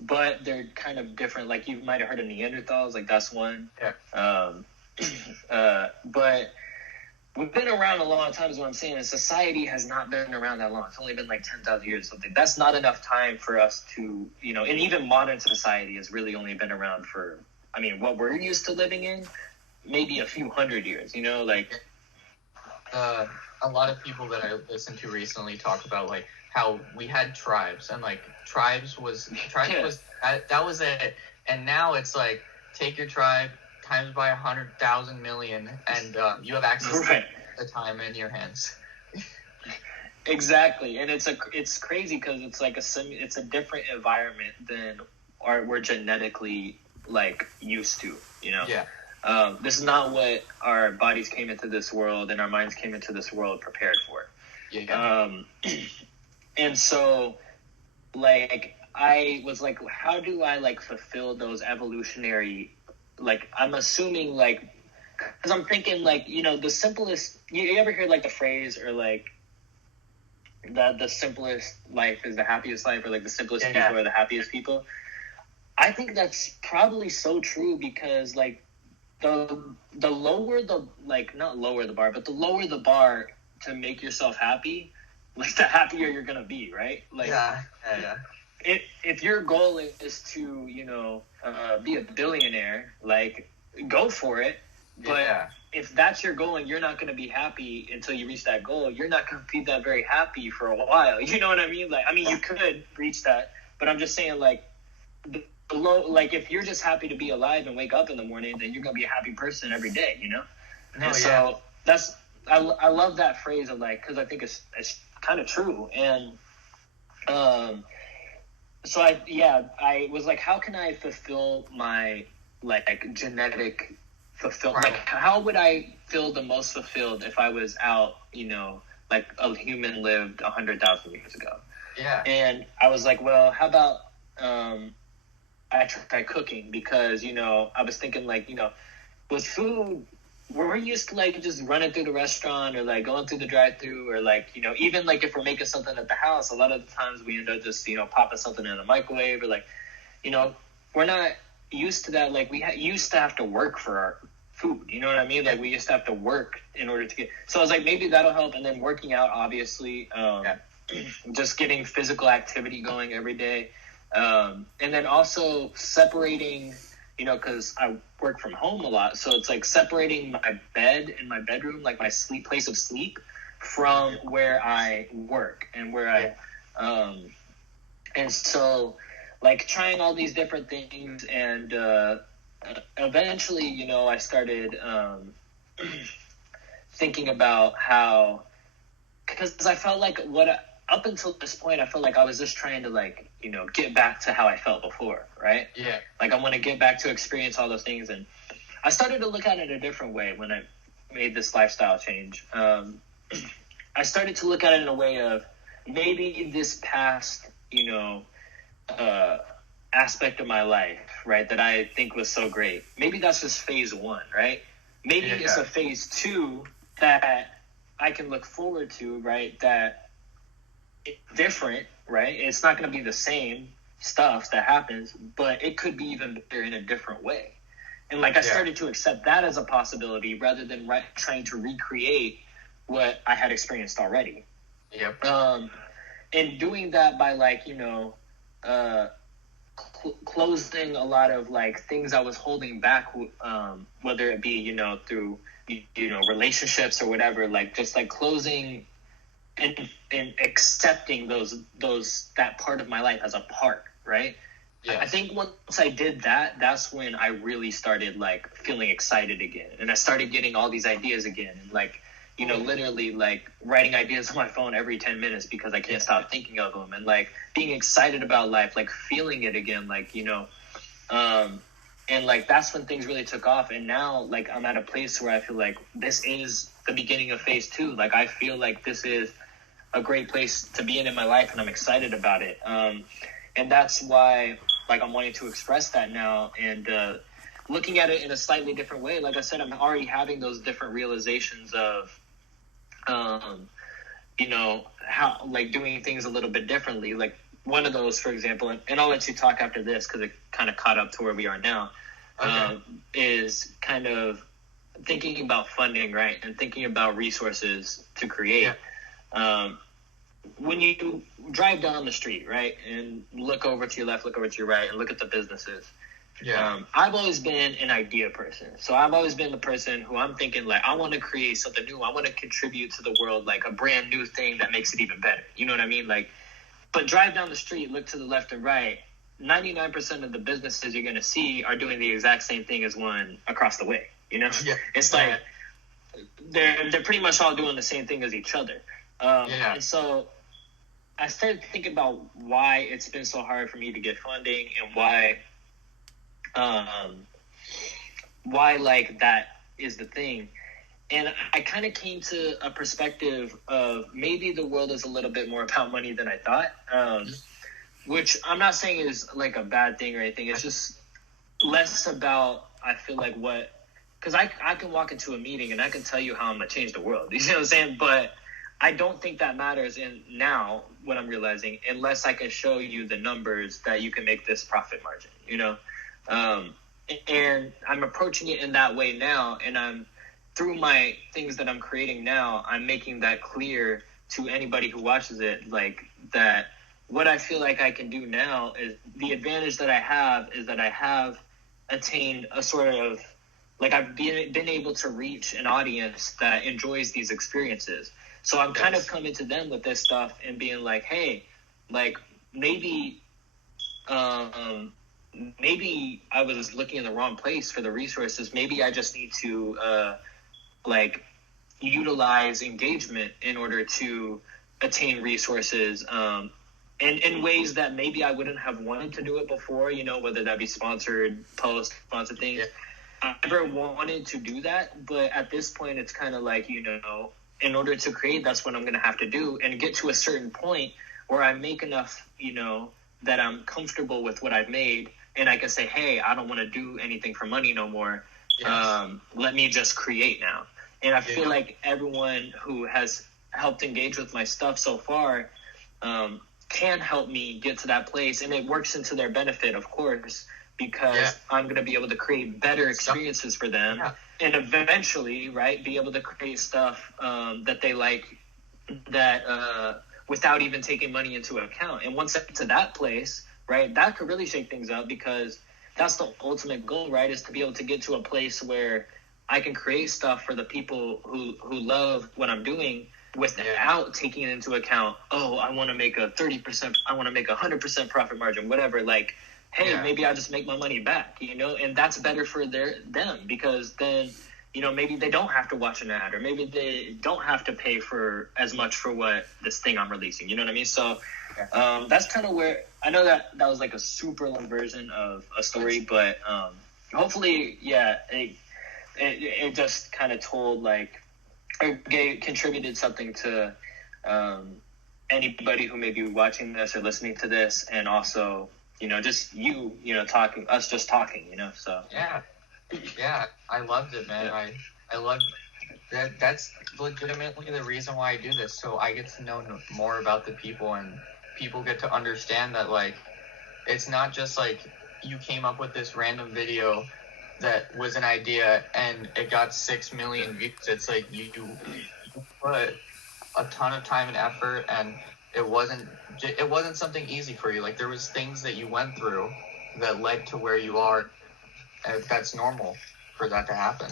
but they're kind of different. Like, you might have heard of Neanderthals, like, that's one. Yeah. But we've been around a long time is what I'm saying, and society has not been around that long. It's only been like 10,000 years or something. That's not enough time for us to, you know, and even modern society has really only been around for, I mean, what we're used to living in, maybe a few hundred years, you know, like. A lot of people that I listened to recently talk about like how we had tribes, and like tribes was that was it, and now it's like take your tribe times by 100,000 million, and you have access to the time in your hands. Exactly, and it's crazy because it's like it's a different environment than we're genetically like used to, you know. Yeah. This is not what our bodies came into this world and our minds came into this world prepared for. Yeah. And so, like, I was like, how do I, like, fulfill those evolutionary, like, I'm assuming, like, because I'm thinking, like, you know, the simplest, you ever hear, like, the phrase, or, like, the simplest life is the happiest life, or, like, the simplest people are the happiest people? I think that's probably so true because, like, the lower the, like, not lower the bar, but the lower the bar to make yourself happy, like, the happier you're gonna be, right? Like, yeah. If your goal is to, you know, be a billionaire, like, go for it. But if that's your goal and you're not gonna be happy until you reach that goal, you're not gonna be that very happy for a while. You know what I mean? Like, I mean, you could reach that, but I'm just saying, like, like, if you're just happy to be alive and wake up in the morning, then you're gonna be a happy person every day, you know. So that's I love that phrase of, like, because I think it's kind of true. And so I was like, how can I fulfill my, like, genetic fulfillment? Like, how would I feel the most fulfilled if I was out, you know, like a human lived 100,000 years ago? Yeah. And I was like, well, how about I try cooking, because, you know, I was thinking, like, you know, with food, we're used to, like, just running through the restaurant or, like, going through the drive-thru, or, like, you know, even, like, if we're making something at the house, a lot of the times we end up just, you know, popping something in the microwave, or, like, you know, we're not used to that. Like, we used to have to work for our food, you know what I mean? Like, we used to have to work in order to get, so I was like, maybe that'll help. And then working out, obviously, just getting physical activity going every day. And then also separating, you know, because I work from home a lot, so it's like separating my bed in my bedroom, like my place of sleep, from where I work and where and so like trying all these different things, and eventually, you know, I started thinking about how, because I felt like up until this point, I felt like I was just trying to, like, you know, get back to how I felt before, right? Yeah. Like, I want to get back to experience all those things, and I started to look at it a different way when I made this lifestyle change. I started to look at it in a way of maybe this past, you know, aspect of my life, right, that I think was so great. Maybe that's just phase 1, right? Maybe it's a phase 2 that I can look forward to, right, that it's different, right? It's not going to be the same stuff that happens, but it could be even better in a different way. And, like, I started to accept that as a possibility rather than trying to recreate what I had experienced already. Yep. And doing that by, like, you know, closing a lot of, like, things I was holding back, whether it be, you know, through, you know, relationships or whatever, like, just, like, closing and accepting that part of my life as a part, right? Yes. I think once I did that, that's when I really started, like, feeling excited again. And I started getting all these ideas again. And, like, you know, literally, like, writing ideas on my phone every 10 minutes because I can't stop thinking of them. And, like, being excited about life, like, feeling it again, like, you know. And, like, that's when things really took off. And now, like, I'm at a place where I feel like this is the beginning of phase 2. Like, I feel like this is a great place to be in my life, and I'm excited about it. And that's why, like, I'm wanting to express that now, and looking at it in a slightly different way. Like I said, I'm already having those different realizations of, you know, how, like, doing things a little bit differently. Like, one of those, for example, and I'll let you talk after this because it kind of caught up to where we are now, is kind of thinking about funding, right, and thinking about resources to create. Yeah. When you drive down the street, right, and look over to your left, look over to your right, and look at the businesses, I've always been an idea person. So I've always been the person who I'm thinking, like, I want to create something new. I want to contribute to the world, like, a brand new thing that makes it even better. You know what I mean? Like, but drive down the street, look to the left and right, 99% of the businesses you're going to see are doing the exact same thing as one across the way, you know? Yeah. It's like they're pretty much all doing the same thing as each other. And so I started thinking about why it's been so hard for me to get funding, and why like that is the thing. And I kind of came to a perspective of maybe the world is a little bit more about money than I thought, which I'm not saying is like a bad thing or anything. It's just less about, I feel like, because I can walk into a meeting and I can tell you how I'm going to change the world. You know what I'm saying? But I don't think that matters now, what I'm realizing, unless I can show you the numbers that you can make this profit margin, you know? And I'm approaching it in that way now, and through my things that I'm creating now, I'm making that clear to anybody who watches it, like, that what I feel like I can do now is the advantage that I have is that I have attained a sort of, like, I've been able to reach an audience that enjoys these experiences. So I'm kind of coming to them with this stuff and being like, hey, like, maybe I was looking in the wrong place for the resources. Maybe I just need to, like, utilize engagement in order to attain resources, and in ways that maybe I wouldn't have wanted to do it before, you know, whether that be sponsored posts, sponsored things. Yeah. I never wanted to do that, but at this point, it's kind of like, you know, in order to create, that's what I'm going to have to do, and get to a certain point where I make enough, you know, that I'm comfortable with what I've made, and I can say, hey, I don't want to do anything for money no more. Yes. Let me just create now. And I feel like everyone who has helped engage with my stuff so far can help me get to that place, and it works into their benefit, of course, because I'm going to be able to create better experiences for them, and eventually, right, be able to create stuff that they like, that without even taking money into account. And once I get to that place, right, that could really shake things up, because that's the ultimate goal, right, is to be able to get to a place where I can create stuff for the people who love what I'm doing, without taking into account, oh, I want to make a 30%, I want to make 100% profit margin, whatever. Like, hey, maybe I just make my money back, you know, and that's better for them, because then, you know, maybe they don't have to watch an ad, or maybe they don't have to pay for as much for what this thing I'm releasing. You know what I mean? So that's kind of where, I know that was like a super long version of a story, but hopefully, it just kind of told, like, or contributed something to anybody who may be watching this or listening to this, and also, you know, just you know, talking, you know, so. Yeah, I loved it, man. Yeah. I loved that. That's legitimately the reason why I do this, so I get to know more about the people, and people get to understand that, like, it's not just like you came up with this random video that was an idea and it got 6 million views. It's like you put a ton of time and effort, and it wasn't something easy for you. Like, there was things that you went through that led to where you are. That's normal for that to happen.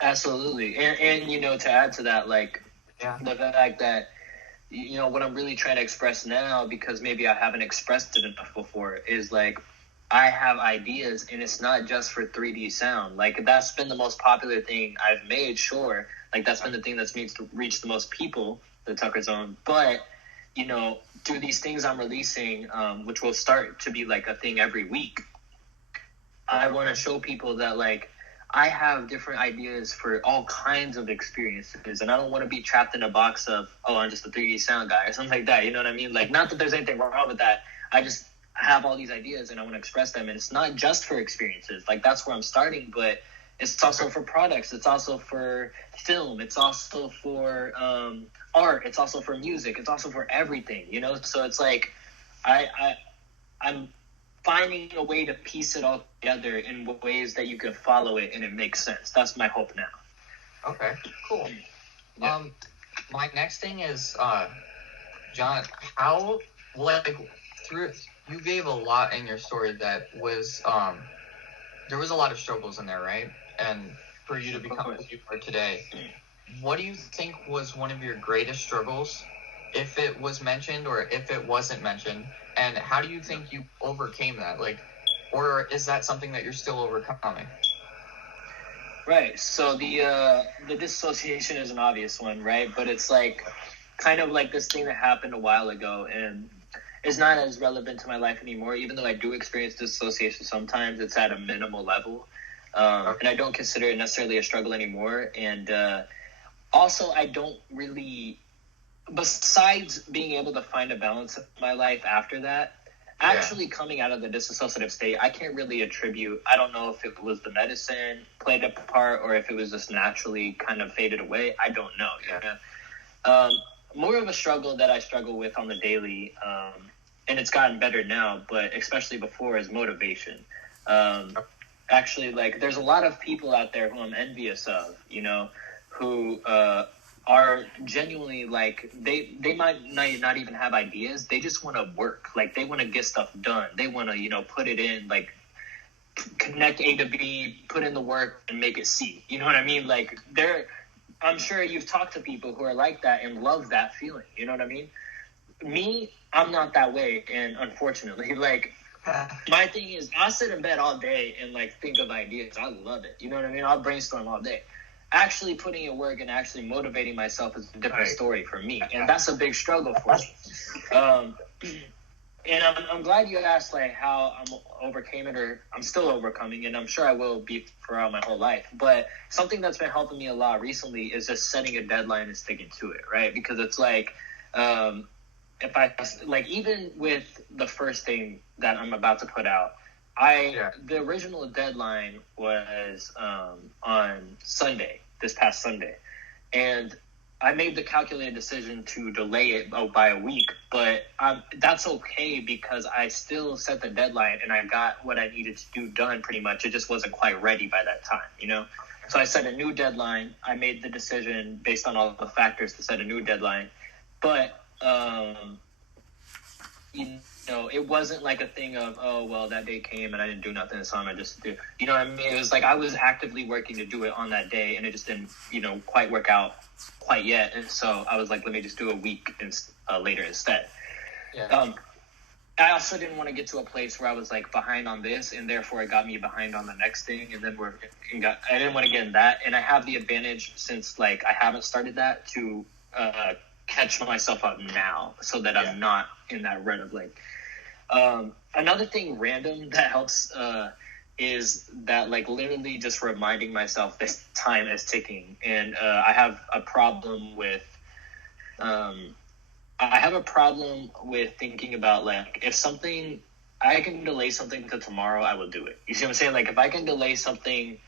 Absolutely. And you know, to add to that, like, the fact that, you know, what I'm really trying to express now, because maybe I haven't expressed it enough before, is like, I have ideas, and it's not just for 3D sound. Like, that's been the most popular thing I've made, sure. Like, that's been the thing that's made to reach the most people, the Tucker Zone. But, you know, through these things I'm releasing, which will start to be like a thing every week, I want to show people that, like, I have different ideas for all kinds of experiences, and I don't want to be trapped in a box of, oh, I'm just a 3D sound guy or something like that. You know what I mean? Like, not that there's anything wrong with that. I just have all these ideas, and I want to express them, and it's not just for experiences. Like, that's where I'm starting, but it's also for products. It's also for film. It's also for art. It's also for music. It's also for everything, you know? So it's like, I'm finding a way to piece it all together in ways that you can follow it and it makes sense. That's my hope now. Okay, cool. Yeah. My next thing is, John, you gave a lot in your story that was, there was a lot of struggles in there, right? And for you to become who you are today, what do you think was one of your greatest struggles, if it was mentioned or if it wasn't mentioned? And how do you think you overcame that? Like, or is that something that you're still overcoming? Right. So the dissociation is an obvious one, right? But it's like kind of like this thing that happened a while ago, and it's not as relevant to my life anymore. Even though I do experience dissociation sometimes, it's at a minimal level, and I don't consider it necessarily a struggle anymore. And also, I don't really, besides being able to find a balance in my life after that, actually coming out of the dissociative state, I can't really attribute, I don't know if it was the medicine played a part or if it was just naturally kind of faded away. I don't know. More of a struggle that I struggle with on the daily, and it's gotten better now, but especially before, is motivation. Actually, like, there's a lot of people out there who I'm envious of, you know, who are genuinely, like, they might not even have ideas. They just want to work. Like, they want to get stuff done. They want to, you know, put it in, like, connect A to B, put in the work, and make it C. You know what I mean? Like, I'm sure you've talked to people who are like that and love that feeling. You know what I mean? Me, I'm not that way, and unfortunately, like, my thing is, I'll sit in bed all day and, like, think of ideas. I love it. You know what I mean? I'll brainstorm all day. Actually putting in work and actually motivating myself is a different story for me, and that's a big struggle for me. And I'm glad you asked, like, how I'm overcame it, or I'm still overcoming, and I'm sure I will be throughout my whole life. But something that's been helping me a lot recently is just setting a deadline and sticking to it, right? Because it's like, if I, like, even with the first thing that I'm about to put out, the original deadline was on Sunday, this past Sunday, and I made the calculated decision to delay it by a week, but that's okay because I still set the deadline and I got what I needed to do done pretty much. It just wasn't quite ready by that time, you know? So I set a new deadline. I made the decision based on all the factors to set a new deadline. But you know, it wasn't like a thing of, oh, well, that day came and I didn't do nothing, so I'm gonna just do, you know what I mean? It was like I was actively working to do it on that day, and it just didn't, you know, quite work out quite yet. And so I was like, let me just do a week later instead. Yeah. I also didn't want to get to a place where I was like behind on this, and therefore it got me behind on the next thing, and then I didn't want to get in that. And I have the advantage, since like I haven't started that, to catch myself up now, so that I'm not in that rut of like. Another thing random that helps is that like literally just reminding myself this time is ticking, and I have a problem with thinking about like, if something, I can delay something to tomorrow, I will do it. You see what I'm saying? Like if I can delay something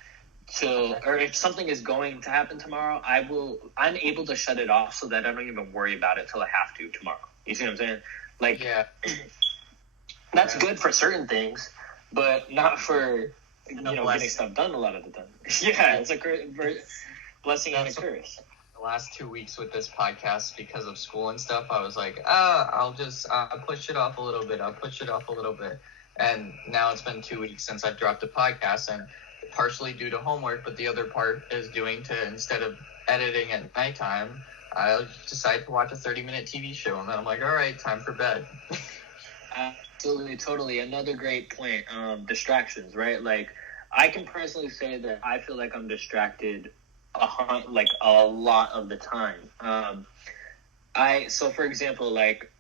or if something is going to happen tomorrow, I'm able to shut it off so that I don't even worry about it till I have to tomorrow. You see what I'm saying? Like, that's good for certain things, but not for, getting stuff done a lot of the time. Yeah, it's a blessing and a curse. The last 2 weeks with this podcast, because of school and stuff, I was like, I'll just push it off a little bit. And now it's been 2 weeks since I've dropped a podcast, and partially due to homework, but the other part is instead of editing at nighttime, I'll decide to watch a 30-minute TV show, and then I'm like, all right, time for bed. Absolutely, totally. Another great point, distractions, right? Like, I can personally say that I feel like I'm distracted a lot of the time. So for example, like,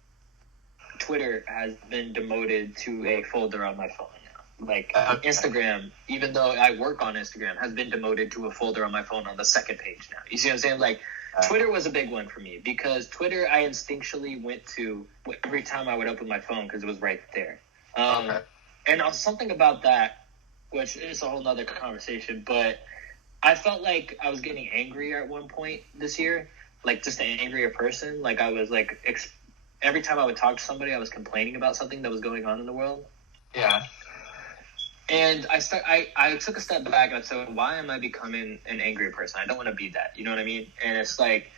Twitter has been demoted to a folder on my phone now. Like, Instagram, even though I work on Instagram, has been demoted to a folder on my phone on the second page now. You see what I'm saying? Like, Twitter was a big one for me, because Twitter I instinctually went to every time I would open my phone because it was right there. And something about that, which is a whole nother conversation, but I felt like I was getting angrier at one point this year, like just an angrier person. Like I was like, every time I would talk to somebody, I was complaining about something that was going on in the world. Yeah. And I took a step back and I said, why am I becoming an angry person? I don't want to be that. You know what I mean? And it's like,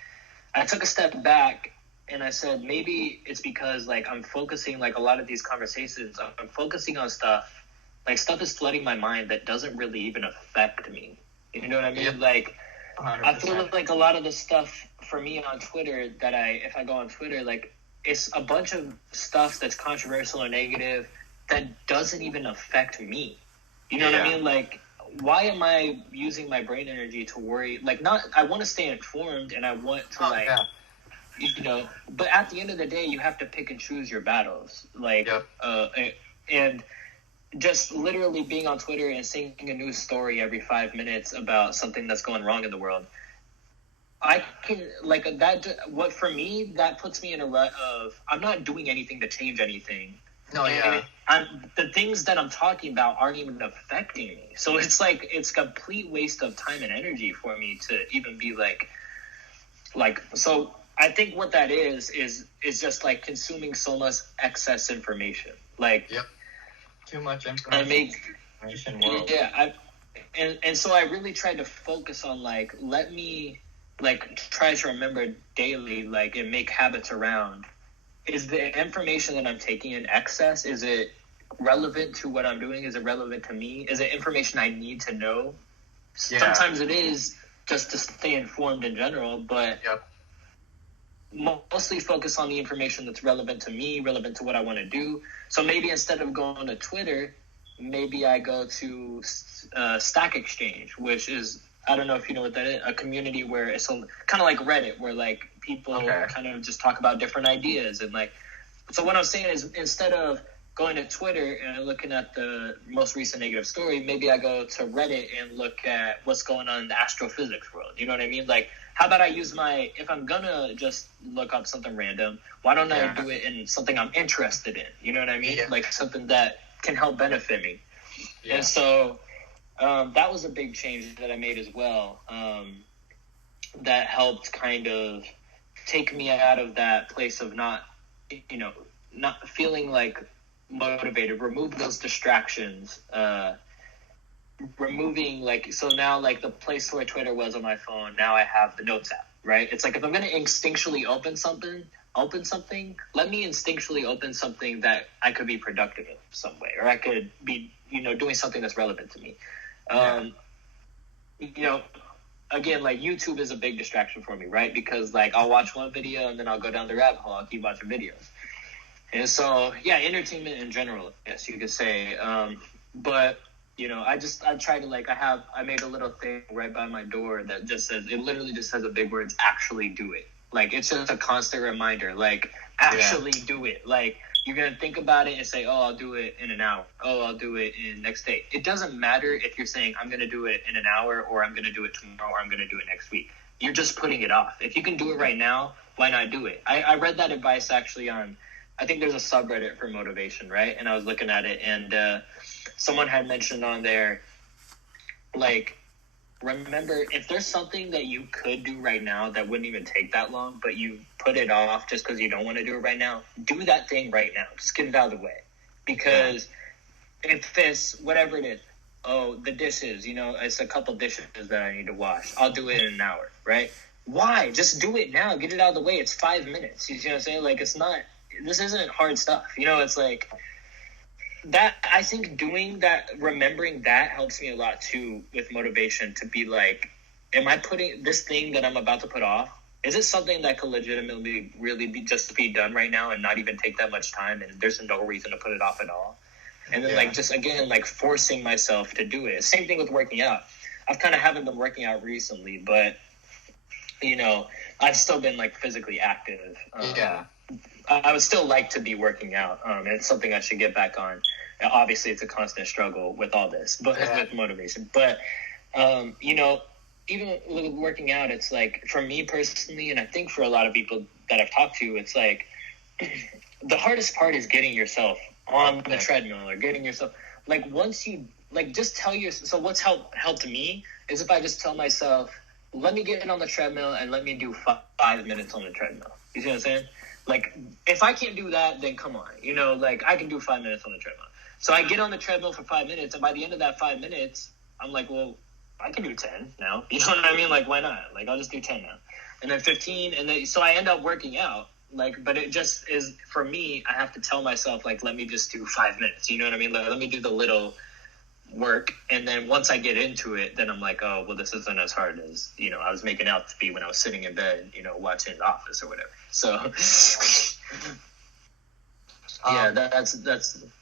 I took a step back and I said, maybe it's because like I'm focusing, like a lot of these conversations, I'm focusing on stuff, like stuff is flooding my mind that doesn't really even affect me. You know what I mean? Yep. Like, 100%. I feel like a lot of the stuff for me on Twitter if I go on Twitter, like it's a bunch of stuff that's controversial or negative that doesn't even affect me. You know what I mean? Like, why am I using my brain energy to worry? Like, I want to stay informed and I want to but at the end of the day, you have to pick and choose your battles. Like, and just literally being on Twitter and seeing a news story every 5 minutes about something that's going wrong in the world, I can, like, for me, that puts me in a rut of, I'm not doing anything to change anything. No, yeah. The things that I'm talking about aren't even affecting me. So it's like, it's a complete waste of time and energy for me to even be like, so I think what that is just like consuming so much excess information. Like, too much information. World. Yeah. And so I really tried to focus on like, let me like try to remember daily, like, and make habits around, is the information that I'm taking in excess, is it relevant to what I'm doing? Is it relevant to me? Is it information I need to know? Yeah. Sometimes it is just to stay informed in general, but mostly focus on the information that's relevant to me, relevant to what I want to do. So maybe instead of going to Twitter, maybe I go to Stack Exchange, which is, I don't know if you know what that is, a community where it's kind of like Reddit, where like people kind of just talk about different ideas. And like, so what I'm saying is, instead of going to Twitter and looking at the most recent negative story, maybe I go to Reddit and look at what's going on in the astrophysics world. You know what I mean? Like, how about I use if I'm gonna just look up something random, why don't I do it in something I'm interested in? You know what I mean? Yeah. Like something that can help benefit me. Yeah. And so that was a big change that I made as well. That helped kind of take me out of that place of not feeling like motivated, remove those distractions, removing so now like the place where Twitter was on my phone, now I have the Notes app, right? It's like if I'm going to instinctually open something, open something, let me instinctually open something that I could be productive in some way, or I could be, doing something that's relevant to me. Again, like YouTube is a big distraction for me, right? Because like I'll watch one video and then I'll go down the rabbit hole. I'll keep watching videos. And so, yeah, entertainment in general, yes, you could say. But, I try to I made a little thing right by my door that just says, it literally just says the big words, actually do it. Like, it's just a constant reminder, like, actually do it. Like, you're going to think about it and say, oh, I'll do it in an hour. Oh, I'll do it in next day. It doesn't matter if you're saying, I'm going to do it in an hour, or I'm going to do it tomorrow, or I'm going to do it next week. You're just putting it off. If you can do it right now, why not do it? I read that advice actually on, I think there's a subreddit for motivation, right? And I was looking at it, and someone had mentioned on there, like, remember, if there's something that you could do right now that wouldn't even take that long, but you put it off just because you don't want to do it right now, do that thing right now. Just get it out of the way. Because if it's whatever it is, the dishes, it's a couple dishes that I need to wash. I'll do it in an hour, right? Why? Just do it now. Get it out of the way. It's 5 minutes. You see what I'm saying? Like, this isn't hard stuff. It's like that. I think doing that, remembering that helps me a lot too with motivation to be like, am I putting this thing that I'm about to put off? Is it something that could legitimately really be done right now and not even take that much time? And there's no reason to put it off at all. And then just again, forcing myself to do it. Same thing with working out. I've kind of haven't been working out recently, but I've still been physically active. I would still like to be working out. And it's something I should get back on. Obviously, it's a constant struggle with all this, but with motivation. But, even with working out, it's like, for me personally, and I think for a lot of people that I've talked to, it's like the hardest part is getting yourself on the treadmill, or getting yourself, once you, just tell yourself. So what's helped me is if I just tell myself, let me get on the treadmill and let me do 5 minutes on the treadmill. You see what I'm saying? If I can't do that, then come on. I can do 5 minutes on the treadmill. So I get on the treadmill for 5 minutes, and by the end of that 5 minutes, I'm like, well, I can do 10 now. You know what I mean? Why not? I'll just do 10 now. And then 15, and then so I end up working out. But it just is, for me, I have to tell myself, let me just do 5 minutes. You know what I mean? Let me do the little work, and then once I get into it, then I'm like, oh, well, this isn't as hard as I was making out to be when I was sitting in bed, watching The Office or whatever. So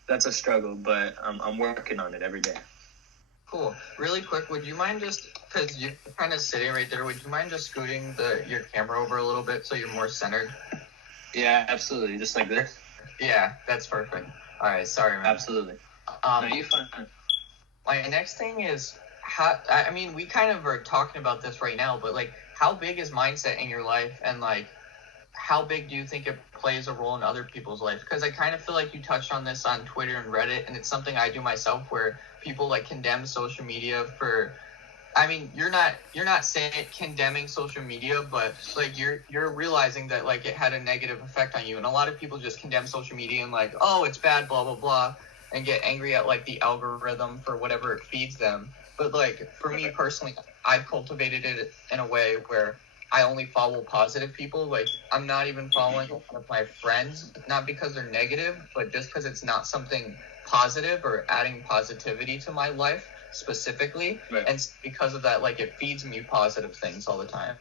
that's a struggle, but I'm working on it every day. Cool. Really quick, would you mind just, because you're kind of sitting right there, would you mind just scooting your camera over a little bit so you're more centered? Yeah, absolutely. Just like this. Yeah, that's perfect. All right, sorry, man. Absolutely. No, you're fine. My next thing is, we kind of are talking about this right now, but how big is mindset in your life, and how big do you think it plays a role in other people's life? Because I kind of feel like you touched on this on Twitter and Reddit, and it's something I do myself, where people condemn social media for, you're not saying condemning social media, but you're realizing that it had a negative effect on you, and a lot of people just condemn social media and oh, it's bad, blah blah blah, and get angry at the algorithm for whatever it feeds them. But for me personally, I've cultivated it in a way where I only follow positive people. I'm not even following a lot of my friends, not because they're negative, but just because it's not something positive or adding positivity to my life specifically. Right. And because of that, it feeds me positive things all the time.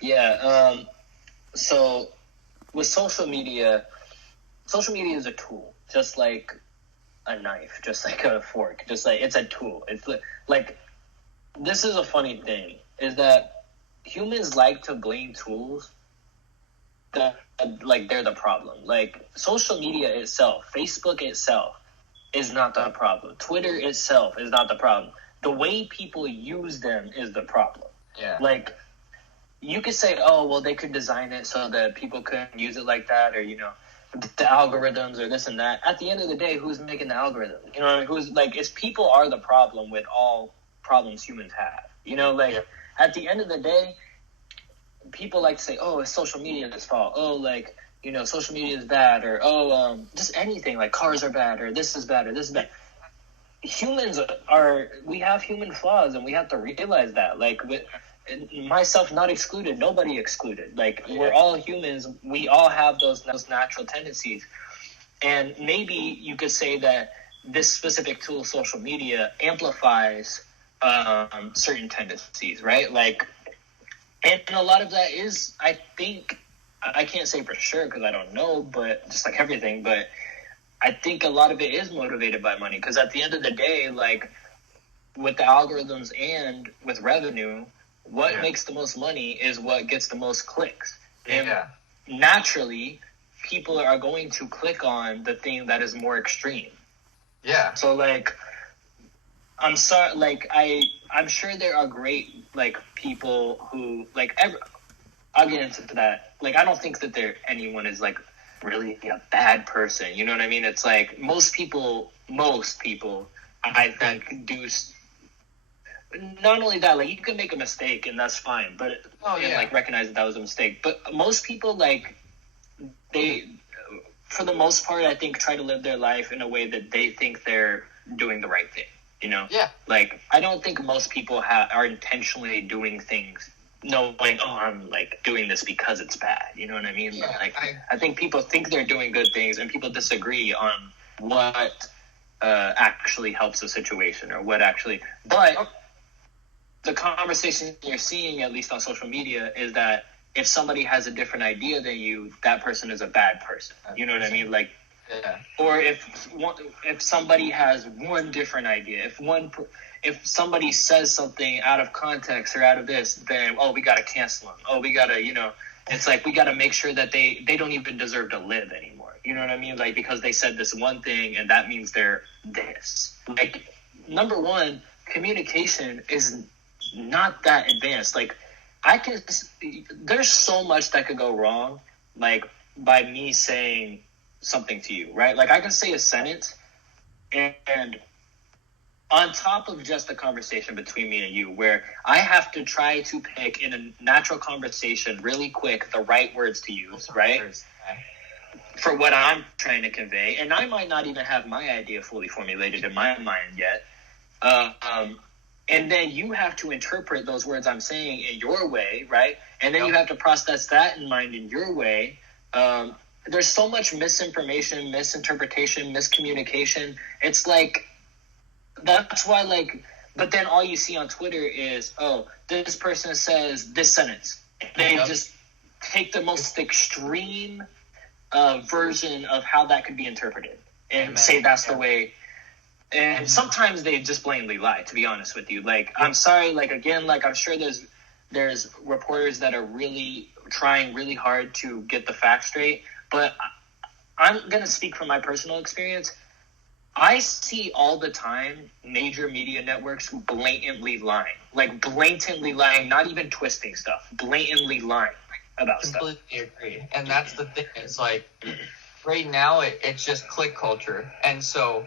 Yeah. So with social media is a tool, just like a knife, just like a fork, just it's a tool. It's this is a funny thing, is that humans like to blame tools that they're the problem. Social media itself, Facebook itself, is not the problem. Twitter itself is not the problem. The way people use them is the problem. Yeah. You could say, oh, well, they could design it so that people couldn't use it like that, or the algorithms or this and that. At the end of the day, who's making the algorithm? It's people are the problem with all problems humans have. At the end of the day, people like to say, oh, it's social media's fault. Oh, social media is bad, or just anything, cars are bad, or this is bad, or this is bad. We have human flaws, and we have to realize that. myself not excluded, nobody excluded. Like, we're all humans. We all have those natural tendencies. And maybe you could say that this specific tool, social media, amplifies certain tendencies, right? Like, and a lot of that is, I think, I can't say for sure because I don't know, but just like everything, but I think a lot of it is motivated by money, because at the end of the day, like, with the algorithms and with revenue, what makes the most money is what gets the most clicks. And naturally, people are going to click on the thing that is more extreme. Yeah. So, like, I'm sorry, like, I'm sure there are great, like, people who, like, I'll get into that. Like, I don't think that anyone is, like, really a bad person. You know what I mean? It's like most people, I think, do. Not only that, like, you can make a mistake and that's fine, but like, recognize that was a mistake. But most people, like, they, for the most part, I think, try to live their life in a way that they think they're doing the right thing. You know? Yeah. Like, I don't think most people are intentionally doing things knowing, oh, I'm, like, doing this because it's bad. You know what I mean? Yeah, like, I think people think they're doing good things, and people disagree on what actually helps the situation or what actually. But the conversation you're seeing, at least on social media, is that if somebody has a different idea than you, that person is a bad person. You know what I mean? Like, or if somebody has one different idea, if somebody says something out of context or out of this, then, oh, we got to cancel them. Oh, we got to, it's like, we got to make sure that they don't even deserve to live anymore. You know what I mean? Like, because they said this one thing and that means they're this. Like, number one, communication is not that advanced. Like, there's so much that could go wrong, like, by me saying something to you, right? Like, I can say a sentence, and on top of just a conversation between me and you, where I have to try to pick in a natural conversation really quick the right words to use, right? For what I'm trying to convey. And I might not even have my idea fully formulated in my mind yet. And then you have to interpret those words I'm saying in your way, right? And then you have to process that in mind in your way. There's so much misinformation, misinterpretation, miscommunication. It's like, that's why, like, but then all you see on Twitter is, oh, this person says this sentence. They just take the most extreme version of how that could be interpreted and say that's the way. And sometimes they just blatantly lie, to be honest with you. Like, I'm sorry, like, again, like, I'm sure there's reporters that are really trying really hard to get the facts straight. But I'm going to speak from my personal experience. I see all the time major media networks blatantly lying. Like, blatantly lying, not even twisting stuff. Blatantly lying about stuff. Completely agree. And that's the thing. It's like, right now, it's just click culture. And so,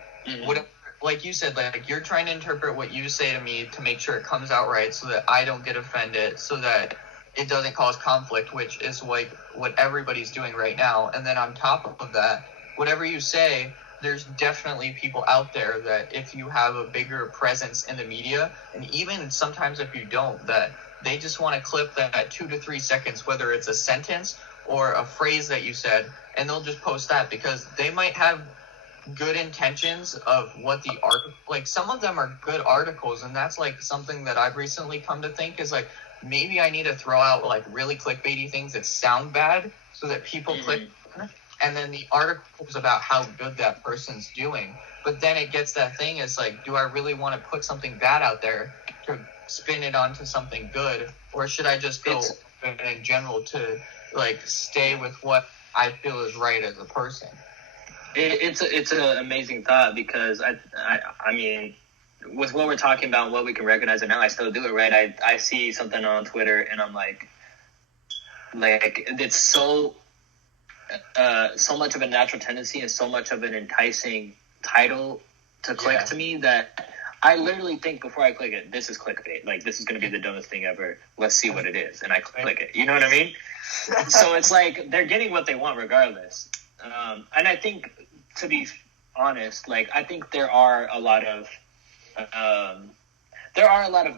like you said, like, you're trying to interpret what you say to me to make sure it comes out right so that I don't get offended, so that it doesn't cause conflict, which is like what everybody's doing right now. And then on top of that, whatever you say, there's definitely people out there that if you have a bigger presence in the media, and even sometimes if you don't, that they just want to clip that 2 to 3 seconds, whether it's a sentence or a phrase that you said, and they'll just post that because they might have good intentions of what the art, like, some of them are good articles, and that's like something that I've recently come to think is like, maybe I need to throw out like really clickbaity things that sound bad so that people click, and then the article's about how good that person's doing. But then it gets that thing, is like, do I really want to put something bad out there to spin it onto something good, or should I just go in general to like stay with what I feel is right as a person? It's an amazing thought, because I mean, with what we're talking about, what we can recognize, and now I still do it, right? I see something on Twitter and I'm like it's so much of a natural tendency and so much of an enticing title to click to me that I literally think before I click it, this is clickbait. Like, this is going to be the dumbest thing ever. Let's see what it is. And I click it. You know what I mean? So it's like they're getting what they want regardless. And I think, to be honest, like, I think there are a lot of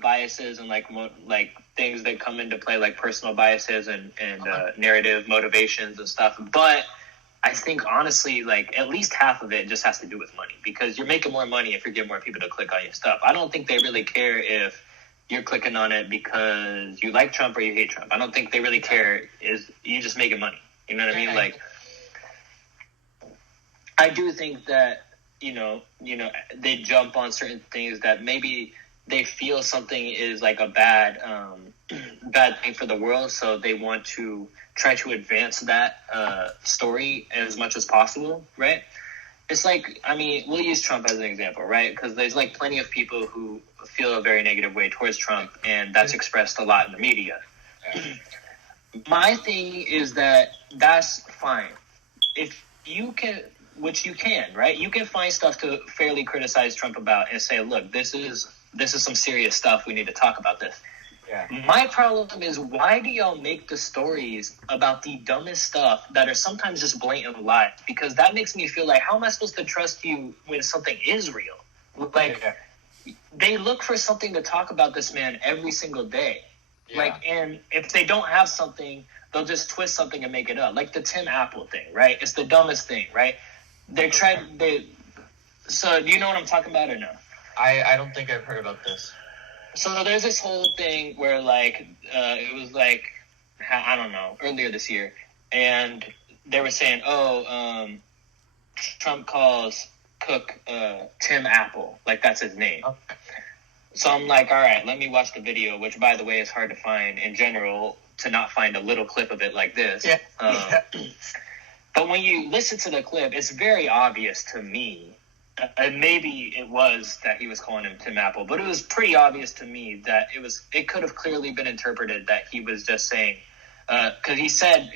biases and like things that come into play, like personal biases and narrative motivations and stuff. But I think, honestly, like, at least half of it just has to do with money, because you're making more money if you're getting more people to click on your stuff. I don't think they really care if you're clicking on it because you like Trump or you hate Trump. I don't think they really care. Is you just making money. You know what I mean? Like, I do think that, you know, they jump on certain things that maybe they feel something is like a bad thing for the world, so they want to try to advance that story as much as possible, right? It's like, I mean, we'll use Trump as an example, right? Because there's like plenty of people who feel a very negative way towards Trump, and that's expressed a lot in the media. My thing is that that's fine. If you can, which you can, right? You can find stuff to fairly criticize Trump about and say, look, this is some serious stuff. We need to talk about this. Yeah. My problem is, why do y'all make the stories about the dumbest stuff that are sometimes just blatant lies? Because that makes me feel like, how am I supposed to trust you when something is real? Like, they look for something to talk about this man every single day. Yeah. Like, and if they don't have something, they'll just twist something and make it up. Like the Tim Apple thing, right? It's the dumbest thing, right? So do you know what I'm talking about or no? I don't think I've heard about this. So there's this whole thing where, like, it was like, I don't know, earlier this year, and they were saying, Trump calls Cook Tim Apple, like that's his name. Okay. So I'm like, all right, let me watch the video, which, by the way, is hard to find in general, to not find a little clip of it like this. Yeah. But when you listen to the clip, it's very obvious to me. And maybe it was that he was calling him Tim Apple, but it was pretty obvious to me that it could have clearly been interpreted that he was just saying, because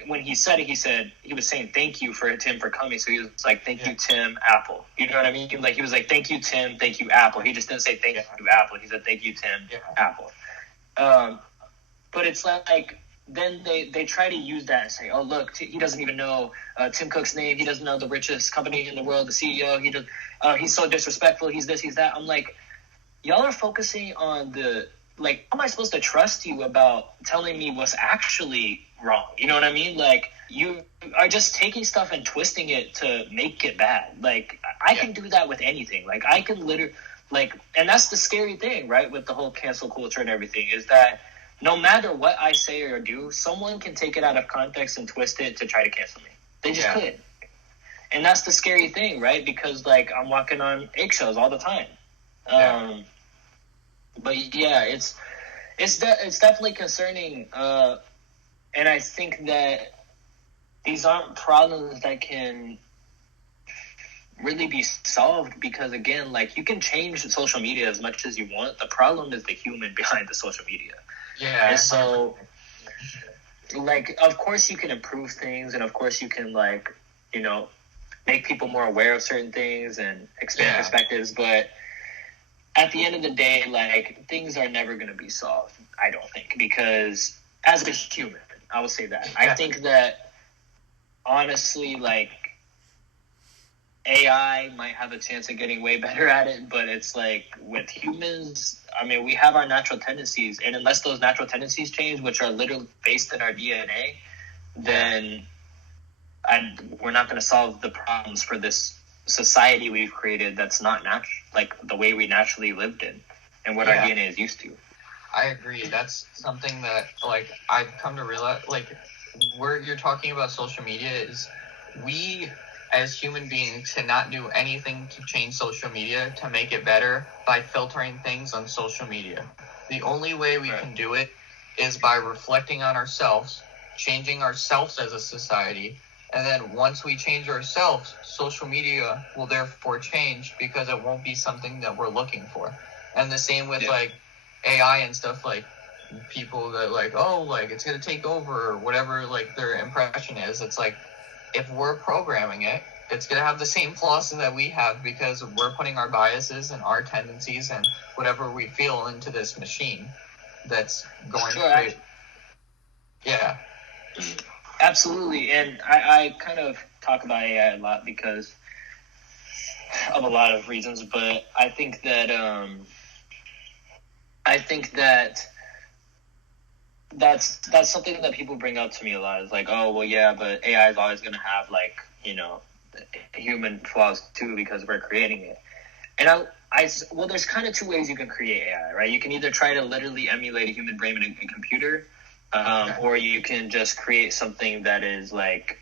when he said it, he was saying thank you for Tim for coming. So he was like, thank you, Tim Apple. You know what I mean? Like, he was like, thank you, Tim, thank you, Apple. He just didn't say thank you, Apple. He said, thank you, Tim, Apple. But it's like, then they try to use that and say, oh, look, he doesn't even know Tim Cook's name. He doesn't know the richest company in the world, the CEO. He's so disrespectful. He's this, he's that. I'm like, y'all are focusing on like, how am I supposed to trust you about telling me what's actually wrong? You know what I mean? Like, you are just taking stuff and twisting it to make it bad. Like, I can do that with anything. Like, I can literally, like, and that's the scary thing, right, with the whole cancel culture and everything, is that no matter what I say or do, someone can take it out of context and twist it to try to cancel me. They just could. And that's the scary thing, right? Because, like, I'm walking on eggshells all the time. But yeah, it's definitely concerning. And I think that these aren't problems that can really be solved, because, again, like, you can change social media as much as you want. The problem is the human behind the social media. Yeah. And so, like, of course you can improve things, and of course you can, like, you know, make people more aware of certain things and expand perspectives, but at the end of the day, like, things are never going to be solved, I don't think, because as a human, I will say that. I think that, honestly, like, AI might have a chance of getting way better at it, but it's like, with humans, I mean, we have our natural tendencies, and unless those natural tendencies change, which are literally based in our DNA, then we're not going to solve the problems for this society we've created that's not like the way we naturally lived in and what our DNA is used to. I agree. That's something that, like, I've come to realize, like, where you're talking about social media is, we as human beings cannot do anything to change social media to make it better by filtering things on social media. The only way we can do it is by reflecting on ourselves, changing ourselves as a society, and then once we change ourselves, social media will therefore change, because it won't be something that we're looking for. And the same with like AI and stuff, like people that like, oh, like it's going to take over or whatever, like their impression is. It's like, if we're programming it, it's going to have the same flaws that we have, because we're putting our biases and our tendencies and whatever we feel into this machine that's going to create. Absolutely. And I kind of talk about AI a lot because of a lot of reasons, but I think that that's something that people bring up to me a lot. It's like, oh, well, yeah, but AI is always going to have, like, you know, human flaws too because we're creating it. And well, there's kind of two ways you can create AI, right? You can either try to literally emulate a human brain in a computer, or you can just create something that is like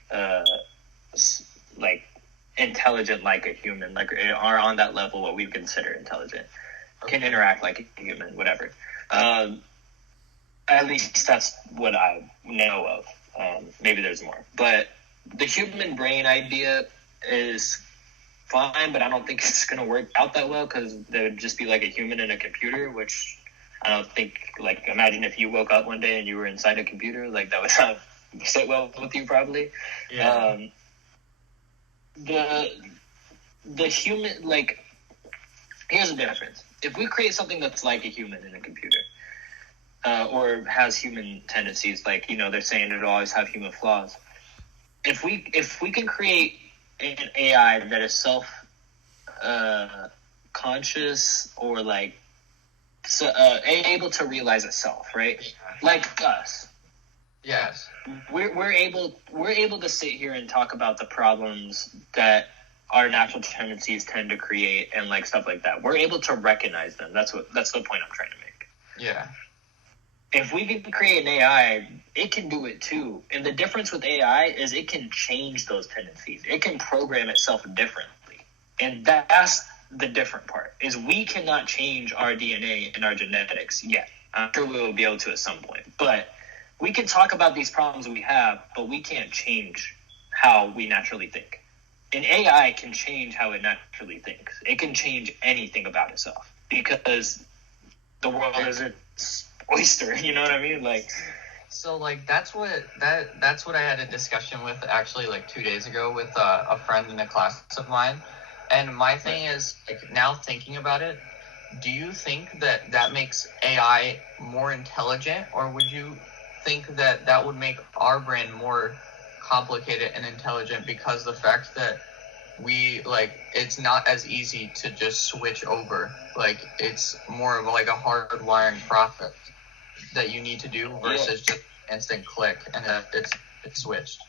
intelligent like a human, like are on that level what we consider intelligent, can interact like a human, whatever. At least that's what I know of. Maybe there's more, but the human brain idea is fine, but I don't think it's going to work out that well because there would just be like a human in a computer, which I don't think, like, imagine if you woke up one day and you were inside a computer, like, that would not sit well with you probably. Yeah. The human, like, here's the difference. If we create something that's like a human in a computer, or has human tendencies, like, you know, they're saying it'll always have human flaws. If we can create an AI that is conscious or like able to realize itself, right? Like us. Yes. We're able to sit here and talk about the problems that our natural tendencies tend to create and like stuff like that. We're able to recognize them. That's the point I'm trying to make. Yeah. If we can create an AI, it can do it too. And the difference with AI is it can change those tendencies. It can program itself differently. And that's the different part, is we cannot change our DNA and our genetics yet. I'm sure we will be able to at some point. But we can talk about these problems we have, but we can't change how we naturally think. An AI can change how it naturally thinks. It can change anything about itself because the world is its oyster, you know what I mean? Like, so like that's what I had a discussion with actually like 2 days ago with a friend in a class of mine, and my thing is, like, now thinking about it, do you think that makes AI more intelligent, or would you think that would make our brain more complicated and intelligent because the fact that we, like, it's not as easy to just switch over, like it's more of like a hard wiring process that you need to do versus just instant click and it's switched.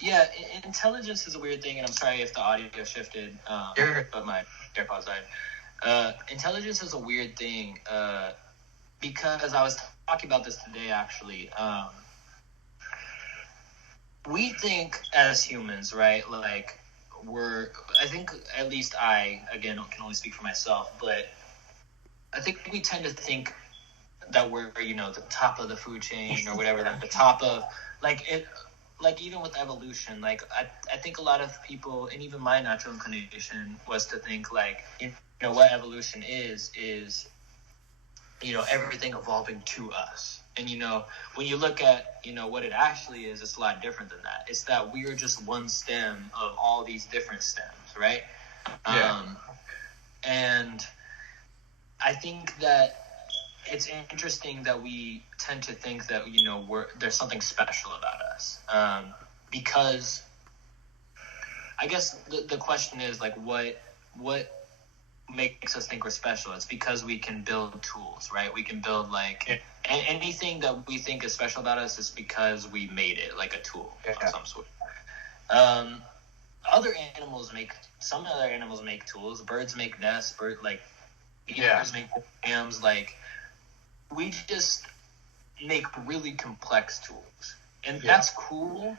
Yeah, intelligence is a weird thing, and I'm sorry if the audio shifted, but my AirPods died. Intelligence is a weird thing because I was talking about this today, actually. We think as humans, right, like, I think, at least I, again, can only speak for myself, but I think we tend to think that we're, you know, the top of the food chain or whatever, the top of, like, it, like, even with evolution, like, I think a lot of people, and even my natural inclination was to think, like, you know, what evolution is, you know, everything evolving to us. And, you know, when you look at, you know, what it actually is, it's a lot different than that. It's that we are just one stem of all these different stems, right? Yeah. And I think that it's interesting that we tend to think that, you know, there's something special about us. Because I guess the question is, like, what makes us think we're special? It's because we can build tools, right? We can build, like, anything that we think is special about us is because we made it, like a tool of some sort. Some other animals make tools. Birds make nests. Beavers make dams. Like, we just make really complex tools, and that's cool.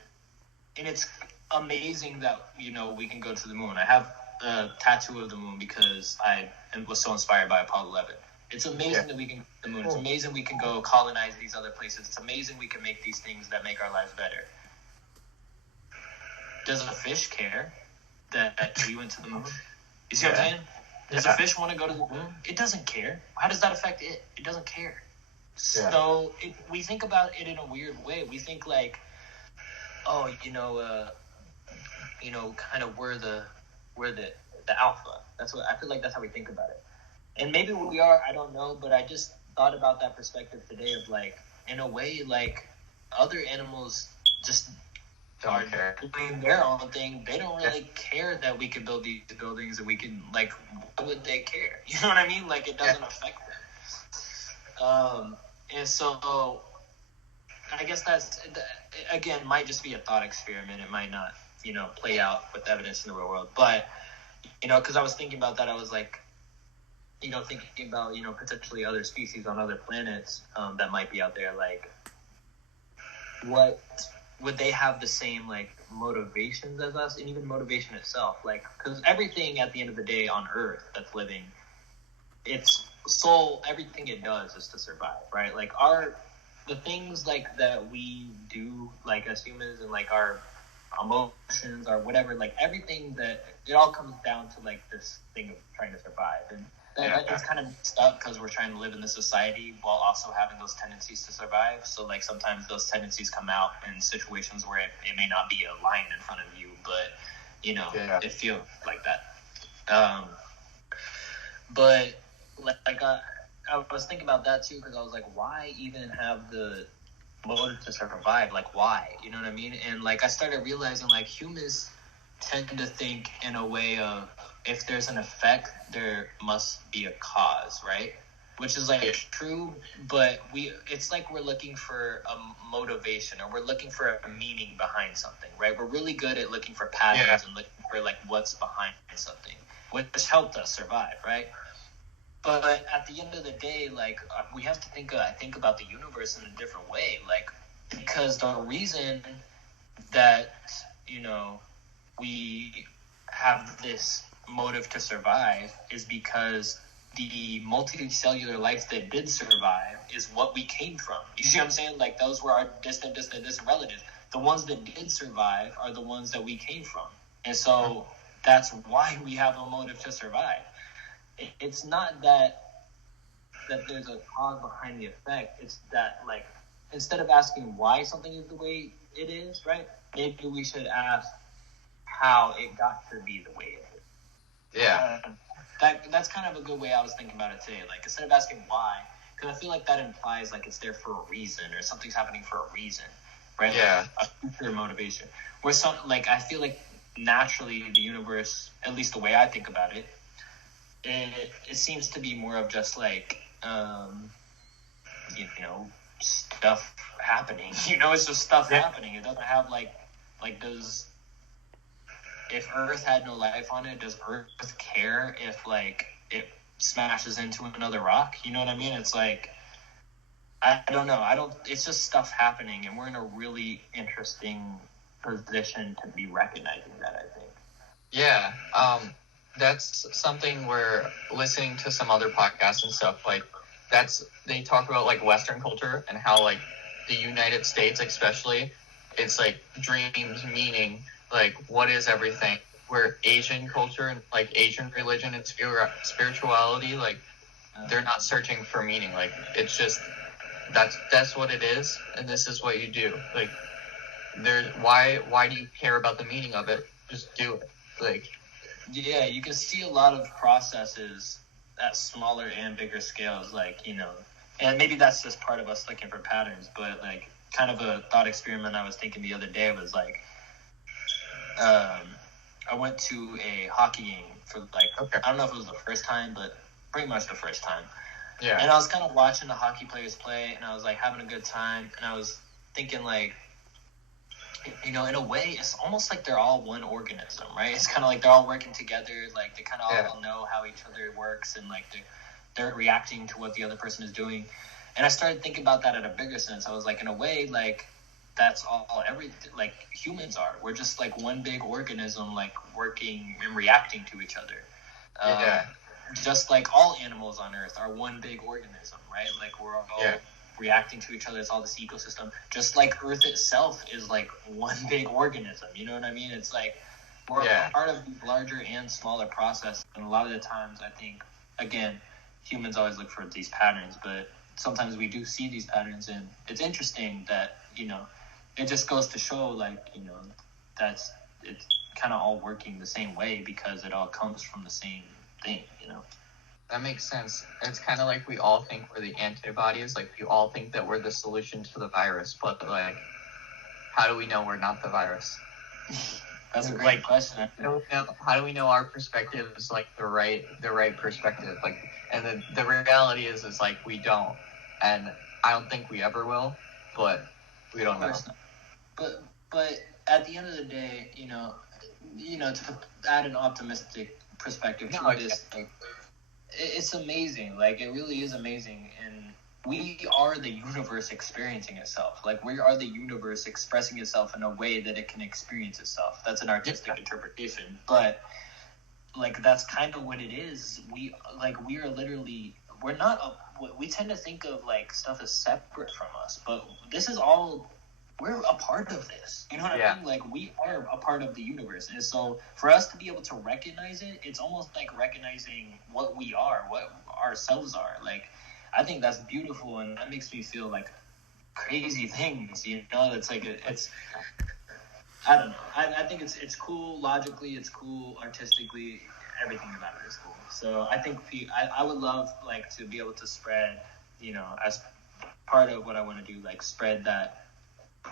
And it's amazing that, you know, we can go to the moon. I have a tattoo of the moon because I was so inspired by Apollo 11. It's amazing that we can go to the moon. It's amazing we can go colonize these other places. It's amazing we can make these things that make our lives better. Does a fish care that we went to the moon? You see what I'm saying? Does a fish want to go to the moon? It doesn't care. How does that affect it? It doesn't care. So we think about it in a weird way. We think, like, oh, you know, kind of we're the alpha. That's what I feel like. That's how we think about it. And maybe we are. I don't know. But I just thought about that perspective today of, like, in a way, like, other animals just are doing their own thing. They don't really care that we can build these buildings and we can, like, why would they care? You know what I mean? Like, it doesn't affect them. And so I guess that's, again, might just be a thought experiment. It might not, play out with evidence in the real world. But, because I was thinking about that, I was like, thinking about, potentially other species on other planets that might be out there. Like, what would they have the same, like, motivations as us, and even motivation itself? Like, because everything at the end of the day on Earth that's living, its soul, everything it does is to survive, right? Like, the things, like, that we do, like, as humans, and, like, our emotions or whatever, like, everything, that it all comes down to, like, this thing of trying to survive. And it's kind of stuck because we're trying to live in this society while also having those tendencies to survive. So, like, sometimes those tendencies come out in situations where it may not be a lion in front of you, but it feels like that. But like I was thinking about that too, because I was like, why even have the motive to survive? Like, why? You know what I mean? And, like, I started realizing, like, humans tend to think in a way of, if there's an effect, there must be a cause, right? Which is, like, true, but it's like we're looking for a motivation, or we're looking for a meaning behind something, right? We're really good at looking for patterns and looking for, like, what's behind something, which helped us survive, right? But at the end of the day, like, we have to think about the universe in a different way, like, because the reason that, we have this motive to survive is because the multicellular life that did survive is what we came from. You see what I'm saying? Like, those were our distant relatives. The ones that did survive are the ones that we came from. And so that's why we have a motive to survive. It's not that there's a cause behind the effect. It's that, like, instead of asking why something is the way it is, right, maybe we should ask how it got to be the way it is. Yeah. That's kind of a good way I was thinking about it today. Like, instead of asking why, because I feel like that implies, like, it's there for a reason, or something's happening for a reason, right? Yeah. Like, a future motivation. Where I feel like naturally the universe, at least the way I think about it, it seems to be more of just, like, stuff happening. It's just stuff happening. It doesn't have, like, if Earth had no life on it, does Earth care if, like, it smashes into another rock? You know what I mean? It's like, I don't know. It's just stuff happening, and we're in a really interesting position to be recognizing that, I think. Yeah. That's something where, listening to some other podcasts and stuff, like, they talk about, like, Western culture and how, like, the United States especially, it's like dreams, meaning, like, what is everything? Where Asian culture and, like, Asian religion and spirituality, like, they're not searching for meaning. Like, it's just, that's what it is, and this is what you do. Like, why do you care about the meaning of it? Just do it. Like, yeah, you can see a lot of processes at smaller and bigger scales, like, and maybe that's just part of us looking for patterns, but, like, kind of a thought experiment I was thinking the other day was, like, I went to a hockey game for, like, I don't know if it was the first time, but pretty much the first time. yeah. And I was kind of watching the hockey players play, and I was, like, having a good time, and I was thinking, like, in a way, it's almost like they're all one organism, right? It's kind of like they're all working together, like, they kind of all know how each other works, and, like, they're reacting to what the other person is doing. And I started thinking about that in a bigger sense. I was like, in a way, like, that's all everything, like, humans are. We're just, like, one big organism, like, working and reacting to each other. Just like all animals on Earth are one big organism, right? Like, we're all reacting to each other. It's all this ecosystem. Just like Earth itself is, like, one big organism. You know what I mean? It's like we're part of these larger and smaller processes. And a lot of the times, I think, again, humans always look for these patterns, but sometimes we do see these patterns, and it's interesting that, it just goes to show, like, it's kind of all working the same way because it all comes from the same thing, That makes sense. It's kind of like we all think we're the antibodies. Like, we all think that we're the solution to the virus, but, like, how do we know we're not the virus? That's a great question. How do we know our perspective is, like, the right perspective? Like, and the reality is like, we don't. And I don't think we ever will, but we don't know. Of course not. But at the end of the day, to add an optimistic perspective to this, it's amazing. Like, it really is amazing, and we are the universe experiencing itself. Like, we are the universe expressing itself in a way that it can experience itself. That's an artistic interpretation, but like, that's kind of what it is. We are literally, we tend to think of like stuff as separate from us, but this is all, we're a part of this. You know what I mean? Like, we are a part of the universe. And so for us to be able to recognize it, it's almost like recognizing what we are, what ourselves are. Like, I think that's beautiful, and that makes me feel like crazy things, It's like, it's, I don't know. I think it's cool. Logically, it's cool. Artistically, everything about it is cool. So I think I would love, like, to be able to spread, as part of what I want to do, like, spread that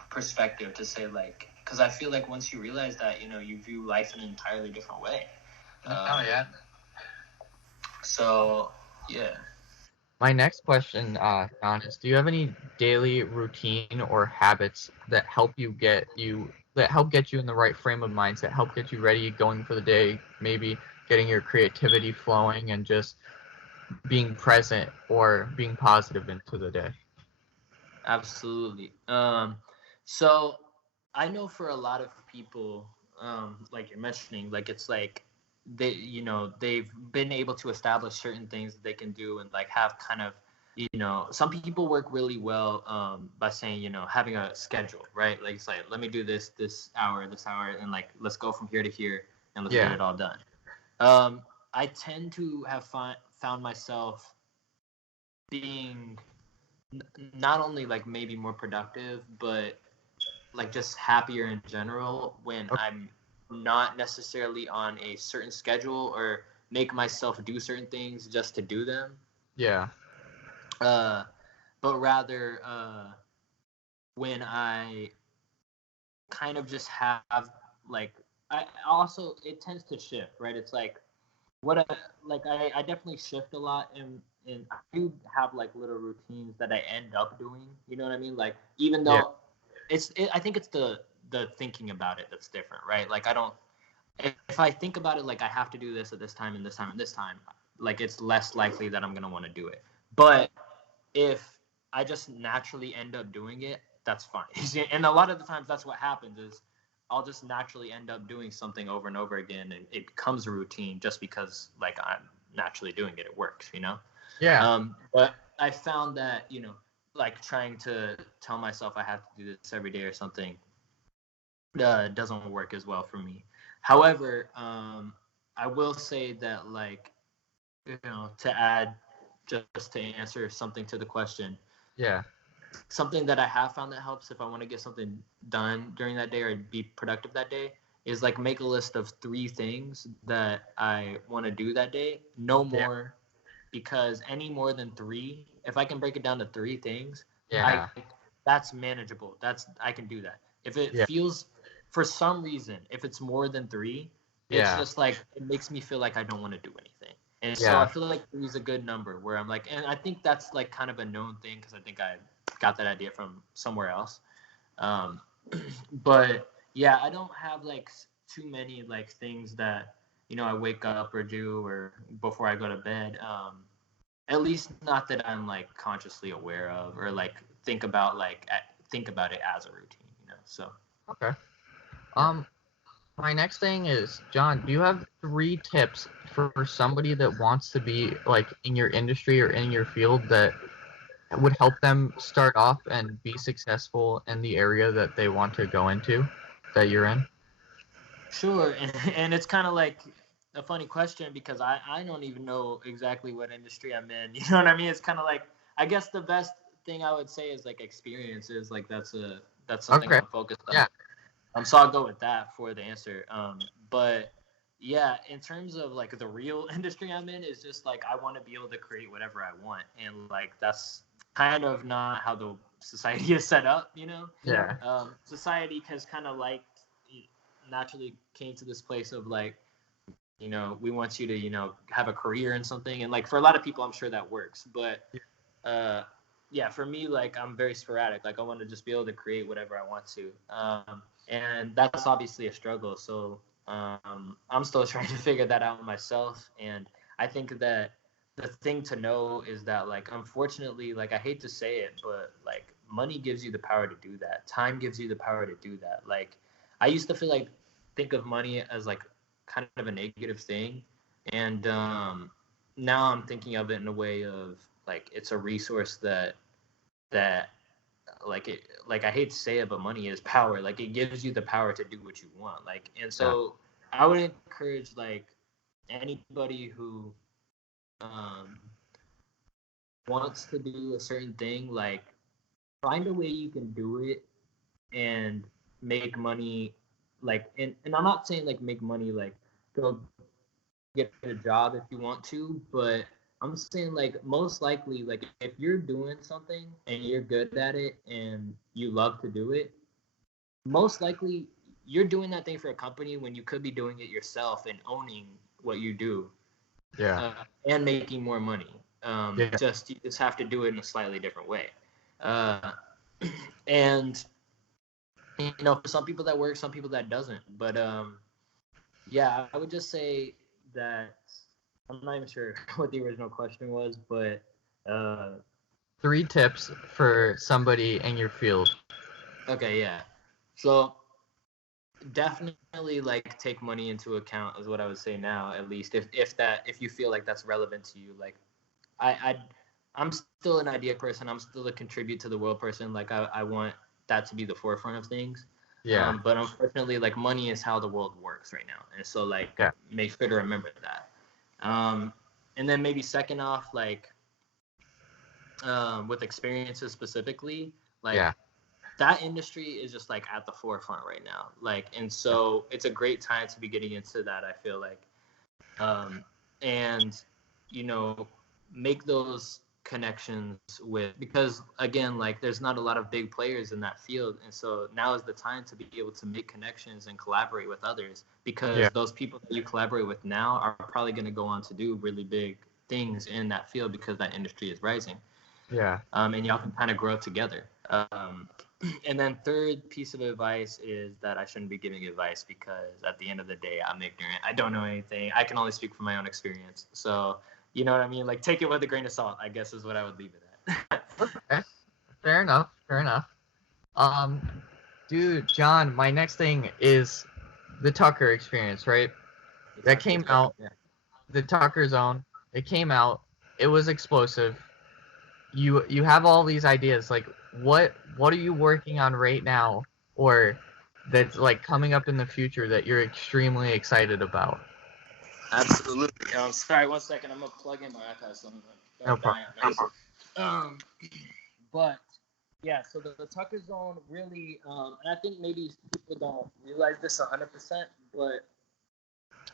perspective to say, like, because I feel like once you realize that, you view life in an entirely different way. So, yeah. My next question, John, is: do you have any daily routine or habits that help get you in the right frame of mind, that help get you ready going for the day, maybe getting your creativity flowing and just being present or being positive into the day? Absolutely. So I know for a lot of people, like you're mentioning, like, it's like they've been able to establish certain things that they can do, and like have kind of, some people work really well by saying, having a schedule, right? Like, it's like, let me do this hour, and like, let's go from here to here, and let's get it all done. I tend to have found myself being not only like maybe more productive, but like just happier in general when I'm not necessarily on a certain schedule or make myself do certain things just to do them. Yeah. But rather when I kind of just have, like, I also, it tends to shift, right? It's like I definitely shift a lot, and I do have like little routines that I end up doing. You know what I mean? Like, even though I think it's the thinking about it that's different, right? Like, if I think about it like I have to do this at this time and this time and this time, like, it's less likely that I'm gonna want to do it. But if I just naturally end up doing it, that's fine. And a lot of the times that's what happens is I'll just naturally end up doing something over and over again, and it becomes a routine just because, like, I'm naturally doing it. It works, Yeah. But I found that, like, trying to tell myself I have to do this every day or something doesn't work as well for me. However, I will say that, like, to add, just to answer something to the question. Yeah. Something that I have found that helps if I want to get something done during that day or be productive that day is, like, make a list of 3 things that I want to do that day. No more, because any more than 3, if I can break it down to 3 things, that's manageable. I can do that. If it feels, for some reason, if it's more than 3, it's just like, it makes me feel like I don't want to do anything. And so I feel like 3 is a good number where I'm like, and I think that's like kind of a known thing because I think I got that idea from somewhere else. But yeah, I don't have like too many like things that, I wake up or do or before I go to bed. At least not that I'm like consciously aware of or like think about it as a routine, so. Okay. My next thing is, John, do you have 3 tips for somebody that wants to be like in your industry or in your field that would help them start off and be successful in the area that they want to go into, that you're in? Sure. And it's kind of like a funny question because I don't even know exactly what industry I'm in. You know what I mean? It's kind of like, I guess the best thing I would say is like experiences. Like, that's something I'm focused on. Yeah. So I'll go with that for the answer. But yeah, in terms of like the real industry I'm in, is just like I want to be able to create whatever I want, and like that's kind of not how the society is set up, Yeah. Society has kind of like naturally came to this place of like, we want you to have a career in something, and like for a lot of people I'm sure that works, but yeah, for me, like I'm very sporadic. Like I want to just be able to create whatever I want to, and that's obviously a struggle. So I'm still trying to figure that out myself. And I think that the thing to know is that, like, unfortunately, like I hate to say it, but like money gives you the power to do that. Time gives you the power to do that. Like I used to feel like think of money as like kind of a negative thing, and now I'm thinking of it in a way of like it's a resource that like it like I hate to say it, but money is power. Like it gives you the power to do what you want. Like, and so I would encourage like anybody who um wants to do a certain thing, like find a way you can do it and make money. Like, and I'm not saying like make money like go get a job if you want to, but I'm saying like most likely like if you're doing something and you're good at it and you love to do it, most likely you're doing that thing for a company when you could be doing it yourself and owning what you do, Yeah. and making more money. Yeah. Just you just have to do it in a slightly different way. Uh, and you know, for some people that works, some people that doesn't. But yeah, I would just say that I'm not even sure what the original question was, but 3 tips for somebody in your field. okay, yeah. So definitely like take money into account is what I would say now, at least if you feel like that's relevant to you. Like I'm still an idea person. I'm still a contribute to the world person. Like I want that to be the forefront of things. Yeah. But unfortunately, like money is how the world works right now, and so like Yeah. make sure to remember that. And then maybe second off, like with experiences specifically, like Yeah. that industry is just like at the forefront right now. Like, and so it's a great time to be getting into that. I feel like, and you know, make those connections with, because again, like there's not a lot of big players in that field, and so now is the time to be able to make connections and collaborate with others, because those people that you collaborate with now are probably going to go on to do really big things in that field because that industry is rising. Yeah. And y'all can kind of grow together. And then third piece of advice is that I shouldn't be giving advice, because at the end of the day, I'm ignorant. I don't know anything. I can only speak from my own experience. So, you know what I mean? Like, take it with a grain of salt, I guess is what I would leave it at. Okay. Fair enough. Fair enough. Dude, John, my next thing is the Tucker experience, right? That came out. Yeah. The Tucker Zone. It came out. It was explosive. You have all these ideas. Like, what are you working on right now, or that's like coming up in the future that you're extremely excited about? Absolutely. Sorry, 1 second. I'm going to plug in my iPad so I'm No going to problem. die on it. But yeah, so the Tucker Zone really, and I think maybe people don't realize this 100%, but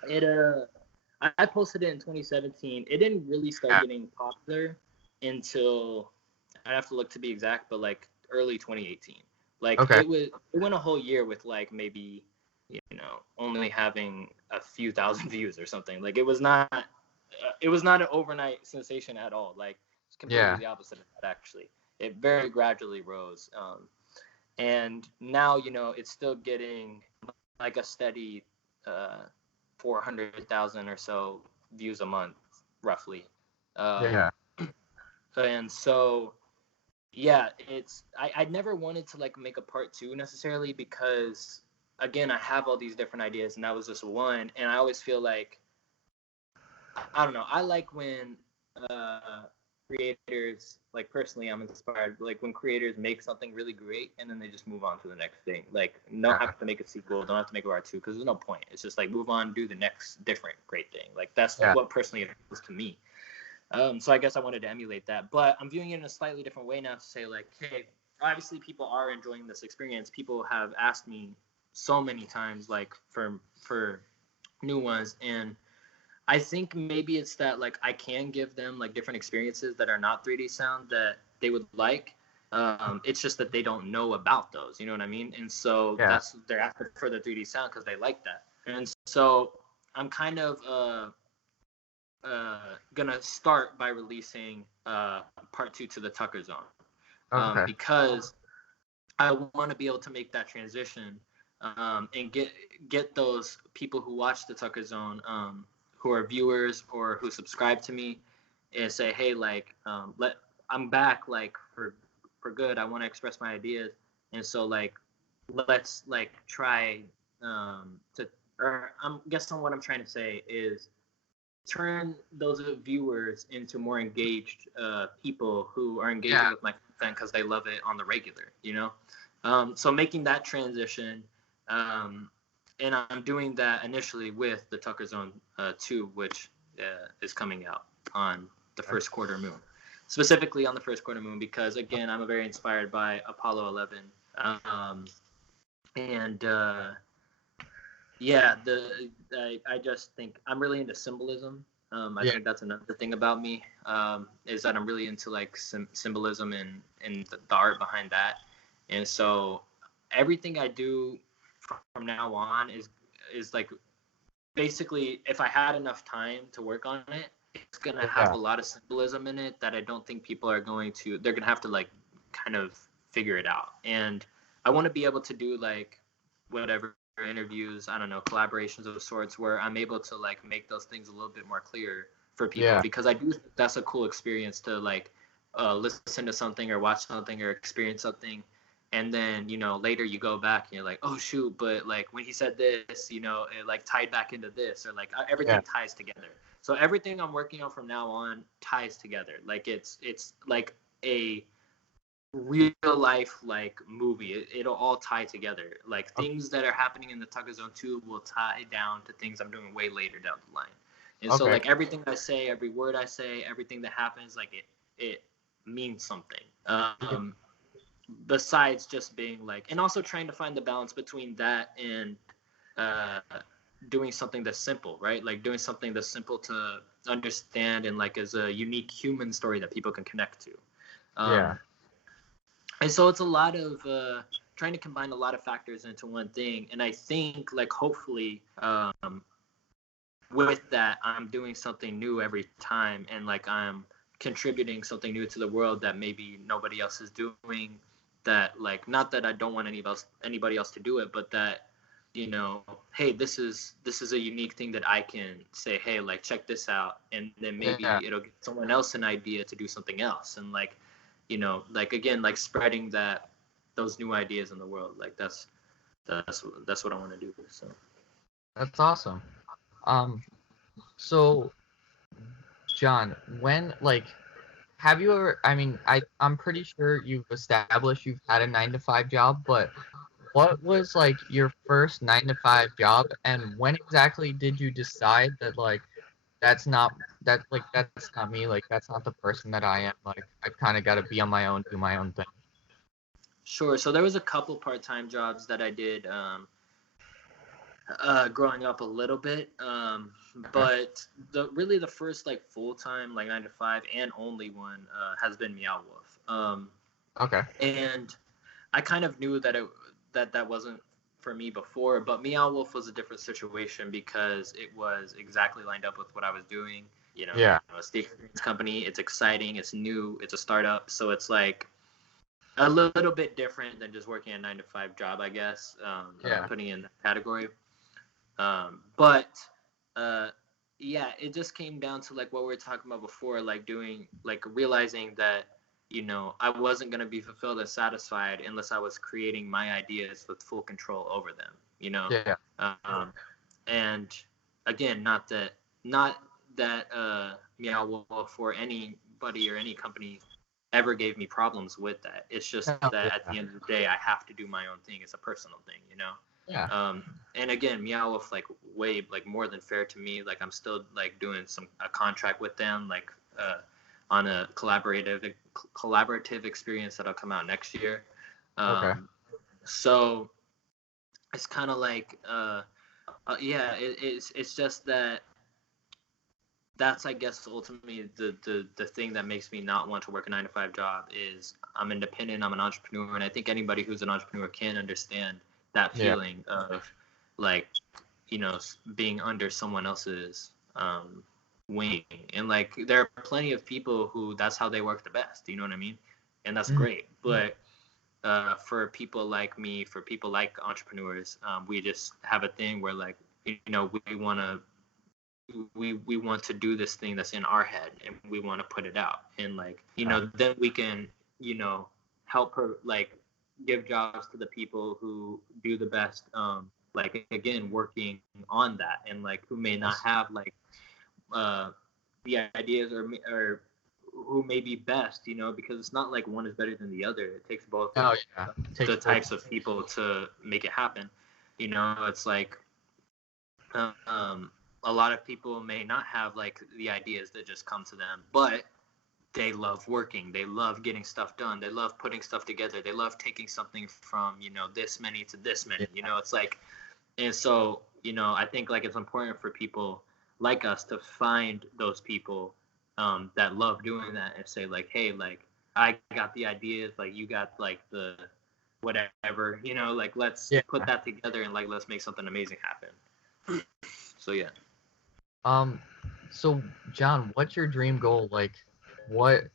it I posted it in 2017. It didn't really start getting popular until, I'd have to look to be exact, but like early 2018. Like it went a whole year with like maybe, you know, only having a few thousand views or something. Like it was not an overnight sensation at all. Like it's completely the opposite of that, actually. It very gradually rose. And now, you know, it's still getting like a steady 400,000 or so views a month, roughly. And so, yeah, I never wanted to like make a part 2 necessarily, because again, I have all these different ideas and that was just one. And I always feel like, I don't know, I like when creators, like personally I'm inspired, like when creators make something really great and then they just move on to the next thing. Like don't have to make a sequel, don't have to make a part 2, because there's no point. It's just like move on, do the next different great thing. Like that's what personally it is to me. So I guess I wanted to emulate that, but I'm viewing it in a slightly different way now, to say like, hey, obviously people are enjoying this experience. People have asked me so many times like for new ones, and I think maybe it's that like I can give them like different experiences that are not 3D sound that they would like. It's just that they don't know about those, you know what I mean? And so they're asking for the 3D sound because they like that. And so I'm kind of gonna start by releasing part 2 to the Tucker Zone. Okay. Because I want to be able to make that transition, and get those people who watch the Tucker Zone, who are viewers or who subscribe to me, and say, hey, like, I'm back, like, for good. I want to express my ideas, and so, like, let's, like, try to, or I'm guessing what I'm trying to say is turn those viewers into more engaged people who are engaging with my content because they love it on the regular, you know? So making that transition, and I'm doing that initially with the Tucker Zone 2, which is coming out on the first quarter moon. Specifically on the first quarter moon, because, again, I'm very inspired by Apollo 11. Yeah, I just think I'm really into symbolism. I think that's another thing about me, is that I'm really into, like, symbolism and the art behind that. And so everything I do from now on is like, basically, if I had enough time to work on it, it's going to have a lot of symbolism in it that I don't think people are they're going to have to, like, kind of figure it out. And I want to be able to do, like, whatever interviews, I don't know, collaborations of sorts, where I'm able to, like, make those things a little bit more clear for people, because I do think that's a cool experience to, like, listen to something or watch something or experience something, and then, you know, later you go back and you're like, oh shoot, but, like, when he said this, you know, it, like, tied back into this, or, like, everything ties together. So everything I'm working on from now on ties together. Like, it's like a real life, like, movie. It'll all tie together. Like, things that are happening in the Tucker Zone 2 will tie down to things I'm doing way later down the line. And so, like, everything I say, every word I say, everything that happens, like, it means something. Besides just being, like, and also trying to find the balance between that and doing something that's simple, right? Like, doing something that's simple to understand and, like, is a unique human story that people can connect to. And so it's a lot of trying to combine a lot of factors into one thing. And I think, like, hopefully with that, I'm doing something new every time, and, like, I'm contributing something new to the world that maybe nobody else is doing. That, like, not that I don't want anybody else to do it, but that, you know, hey, this is a unique thing that I can say, hey, like, check this out, and then maybe it'll give someone else an idea to do something else, and, like, you know, like, again, like, spreading those new ideas in the world. Like, that's what I want to do. So That's awesome. So, John, when, like, have you ever, I mean, I'm pretty sure you've established you've had a 9-to-5 job, but what was, like, your first 9-to-5 job, and when exactly did you decide that, like, that's not me, like, that's not the person that I am, like, I've kind of got to be on my own, do my own thing? Sure. So there was a couple part-time jobs that I did growing up a little bit, but the first, like, full-time, like, 9-to-5 and only one has been Meow Wolf. And I kind of knew that that wasn't for me before, but Meow Wolf was a different situation because it was exactly lined up with what I was doing. You know, a state experience company. It's exciting. It's new. It's a startup. So it's, like, a little bit different than just working a 9-to-5 job, I guess. Putting in that category. But it just came down to, like, what we were talking about before, like, realizing that, you know, I wasn't going to be fulfilled and satisfied unless I was creating my ideas with full control over them, you know? And again, not that Meow Wolf or anybody or any company ever gave me problems with that. It's just that at the end of the day, I have to do my own thing. It's a personal thing, you know? And again, Meow Wolf, like, way, like, more than fair to me. Like, I'm still, like, doing a contract with them, like, on a collaborative experience that'll come out next year. So it's kind of like, it's just that's, I guess, ultimately the thing that makes me not want to work a 9-to-5 job is I'm independent, I'm an entrepreneur, and I think anybody who's an entrepreneur can understand that feeling of, like, you know, being under someone else's wing. And, like, there are plenty of people who that's how they work the best, you know what I mean? and that's great. But for people like me, for people like entrepreneurs, we just have a thing where like, we want to do this thing that's in our head, and we want to put it out, and like, then we can, help her, like, give jobs to the people who do the best, like, again, working on that, and like, who may not have like the ideas, or who may be best, because it's not like one is better than the other. It takes both the types of people to make it happen. It's like, a lot of people may not have like the ideas that just come to them, but they love working. They love getting stuff done. They love putting stuff together. They love taking something from, this many to this many, it's like, and so, I think like it's important for people like us to find those people that love doing that, and say like, hey, like, I got the ideas, like, you got like the whatever, like, let's put that together, and like, let's make something amazing happen. So yeah. So John, what's your dream goal? Like, what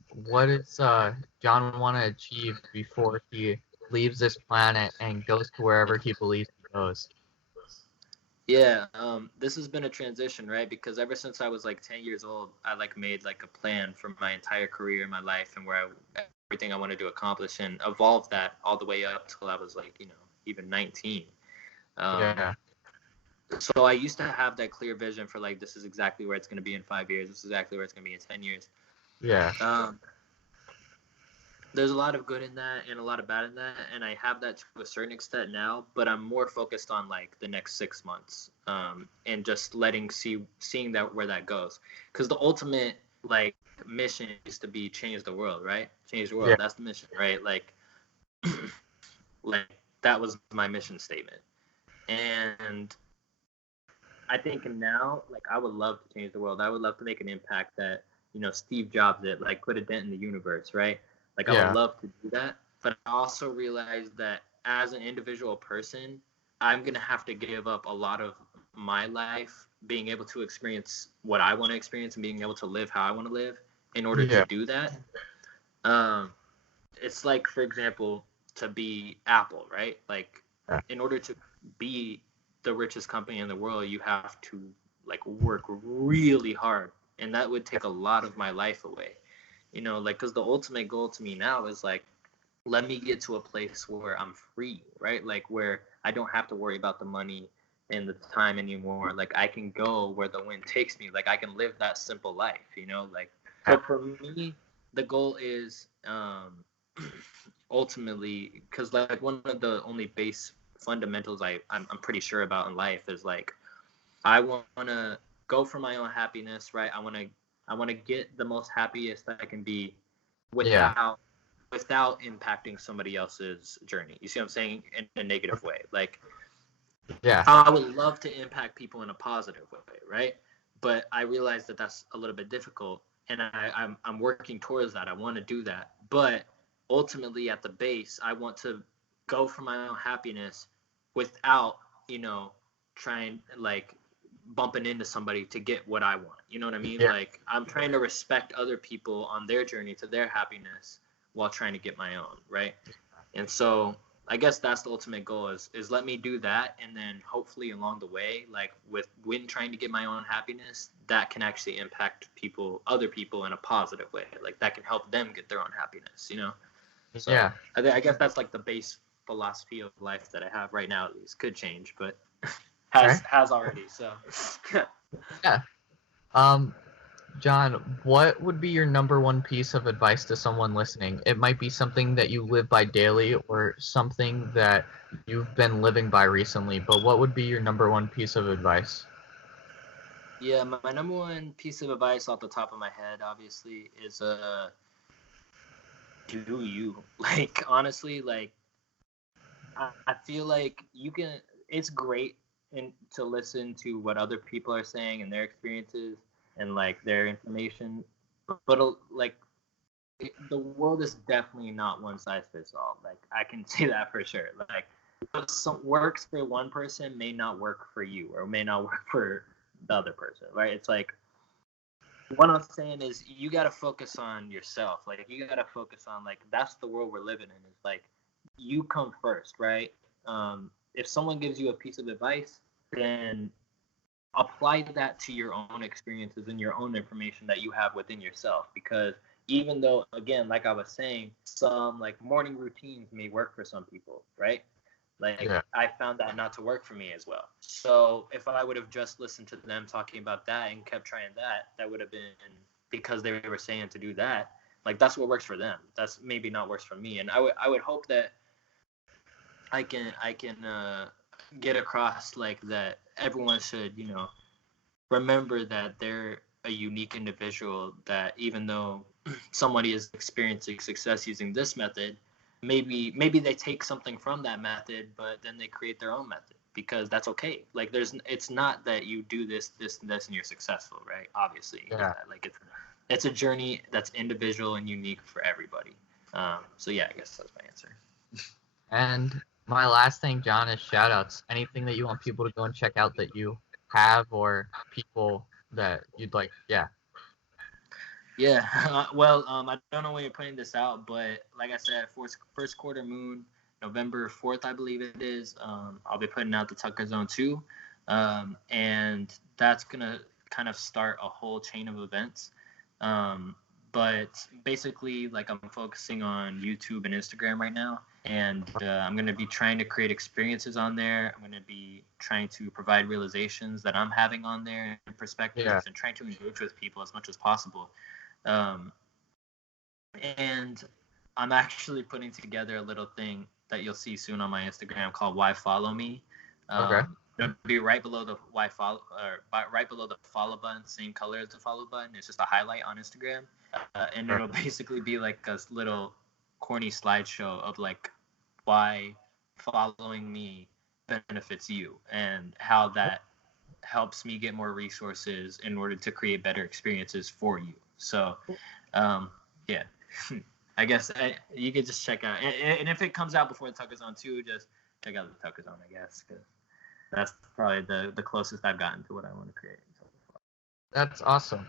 is John want to achieve before he leaves this planet and goes to wherever he believes he goes? Yeah, this has been a transition, right? Because ever since I was like 10 years old, I like made like a plan for my entire career in my life, and everything I wanted to accomplish, and evolve that all the way up till I was like, even 19. So I used to have that clear vision for like, this is exactly where it's going to be in 5 years. This is exactly where it's going to be in 10 years. Yeah. There's a lot of good in that and a lot of bad in that, and I have that to a certain extent now, but I'm more focused on like the next 6 months, and just seeing that where that goes, because the ultimate like mission is to be change the world, right? Change the world. Yeah. That's the mission, right? Like, like that was my mission statement, and I think now, like, I would love to change the world. I would love to make an impact that, Steve Jobs did, like, put a dent in the universe, right? Like, I would love to do that. But I also realized that as an individual person, I'm going to have to give up a lot of my life being able to experience what I want to experience, and being able to live how I want to live in order to do that. It's like, for example, to be Apple, right? Like, in order to be the richest company in the world, you have to like work really hard, and that would take a lot of my life away, like, because the ultimate goal to me now is like, let me get to a place where I'm free, right? Like, where I don't have to worry about the money and the time anymore. Like, I can go where the wind takes me. Like, I can live that simple life, like. So for me, the goal is ultimately, because like one of the only base fundamentals I'm pretty sure about in life is like, I want to go for my own happiness, right? I want to get the most happiest I can be without impacting somebody else's journey. You see what I'm saying? In a negative way. Like, I would love to impact people in a positive way, right? But I realize that that's a little bit difficult, and I'm working towards that. I want to do that, but ultimately at the base, I want to go for my own happiness without, trying like bumping into somebody to get what I want. You know what I mean? Yeah. Like, I'm trying to respect other people on their journey to their happiness while trying to get my own, right? And so I guess that's the ultimate goal is let me do that, and then hopefully along the way, like when trying to get my own happiness, that can actually impact other people in a positive way. Like, that can help them get their own happiness, So I guess that's like the base philosophy of life that I have right now, at least. Could change, but has already. So yeah. John, what would be your number one piece of advice to someone listening? It might be something that you live by daily, or something that you've been living by recently, but what would be your number one piece of advice? Yeah, my number one piece of advice off the top of my head, obviously, is do you. Like, honestly, like, I feel like it's great to listen to what other people are saying and their experiences and like their information, but like, the world is definitely not one size fits all. Like, I can say that for sure. Like, what works for one person may not work for you, or may not work for the other person, right? It's like, what I'm saying is you got to focus on yourself. Like, you got to focus on, like, that's the world we're living in. It's like, you come first, right? If someone gives you a piece of advice, then apply that to your own experiences and your own information that you have within yourself. Because even though, again, like I was saying, some like morning routines may work for some people, right? Like, Yeah. I found that not to work for me as well. So if I would have just listened to them talking about that and kept trying that, that would have been because they were saying to do that. Like, that's what works for them. That's maybe not works for me. And I would hope that I can get across, like, that everyone should, remember that they're a unique individual, that even though somebody is experiencing success using this method, maybe they take something from that method, but then they create their own method, because that's okay. Like, it's not that you do this and this and you're successful, right? Obviously. Yeah. Like, it's a journey that's individual and unique for everybody. So yeah, I guess that's my answer. And my last thing, John, is shout outs. Anything that you want people to go and check out that you have, or people that you'd like. Yeah. Yeah, well, I don't know when you're putting this out, but like I said, first quarter moon, November 4th, I believe it is. I'll be putting out the Tucker Zone 2, and that's gonna kind of start a whole chain of events. But basically, like, I'm focusing on YouTube and Instagram right now, and I'm gonna be trying to create experiences on there. I'm gonna be trying to provide realizations that I'm having on there and perspectives, and trying to engage with people as much as possible. And I'm actually putting together a little thing that you'll see soon on my Instagram called "Why Follow Me." Okay. It'll be right below the right below the follow button, same color as the follow button. It's just a highlight on Instagram, and it'll basically be like a little corny slideshow of, like, why following me benefits you and how that helps me get more resources in order to create better experiences for you. So, yeah, I guess you could just check out, and if it comes out before the Tucker Zone 2, just check out the Tucker Zone, I guess, because that's probably the closest I've gotten to what I want to create. That's awesome.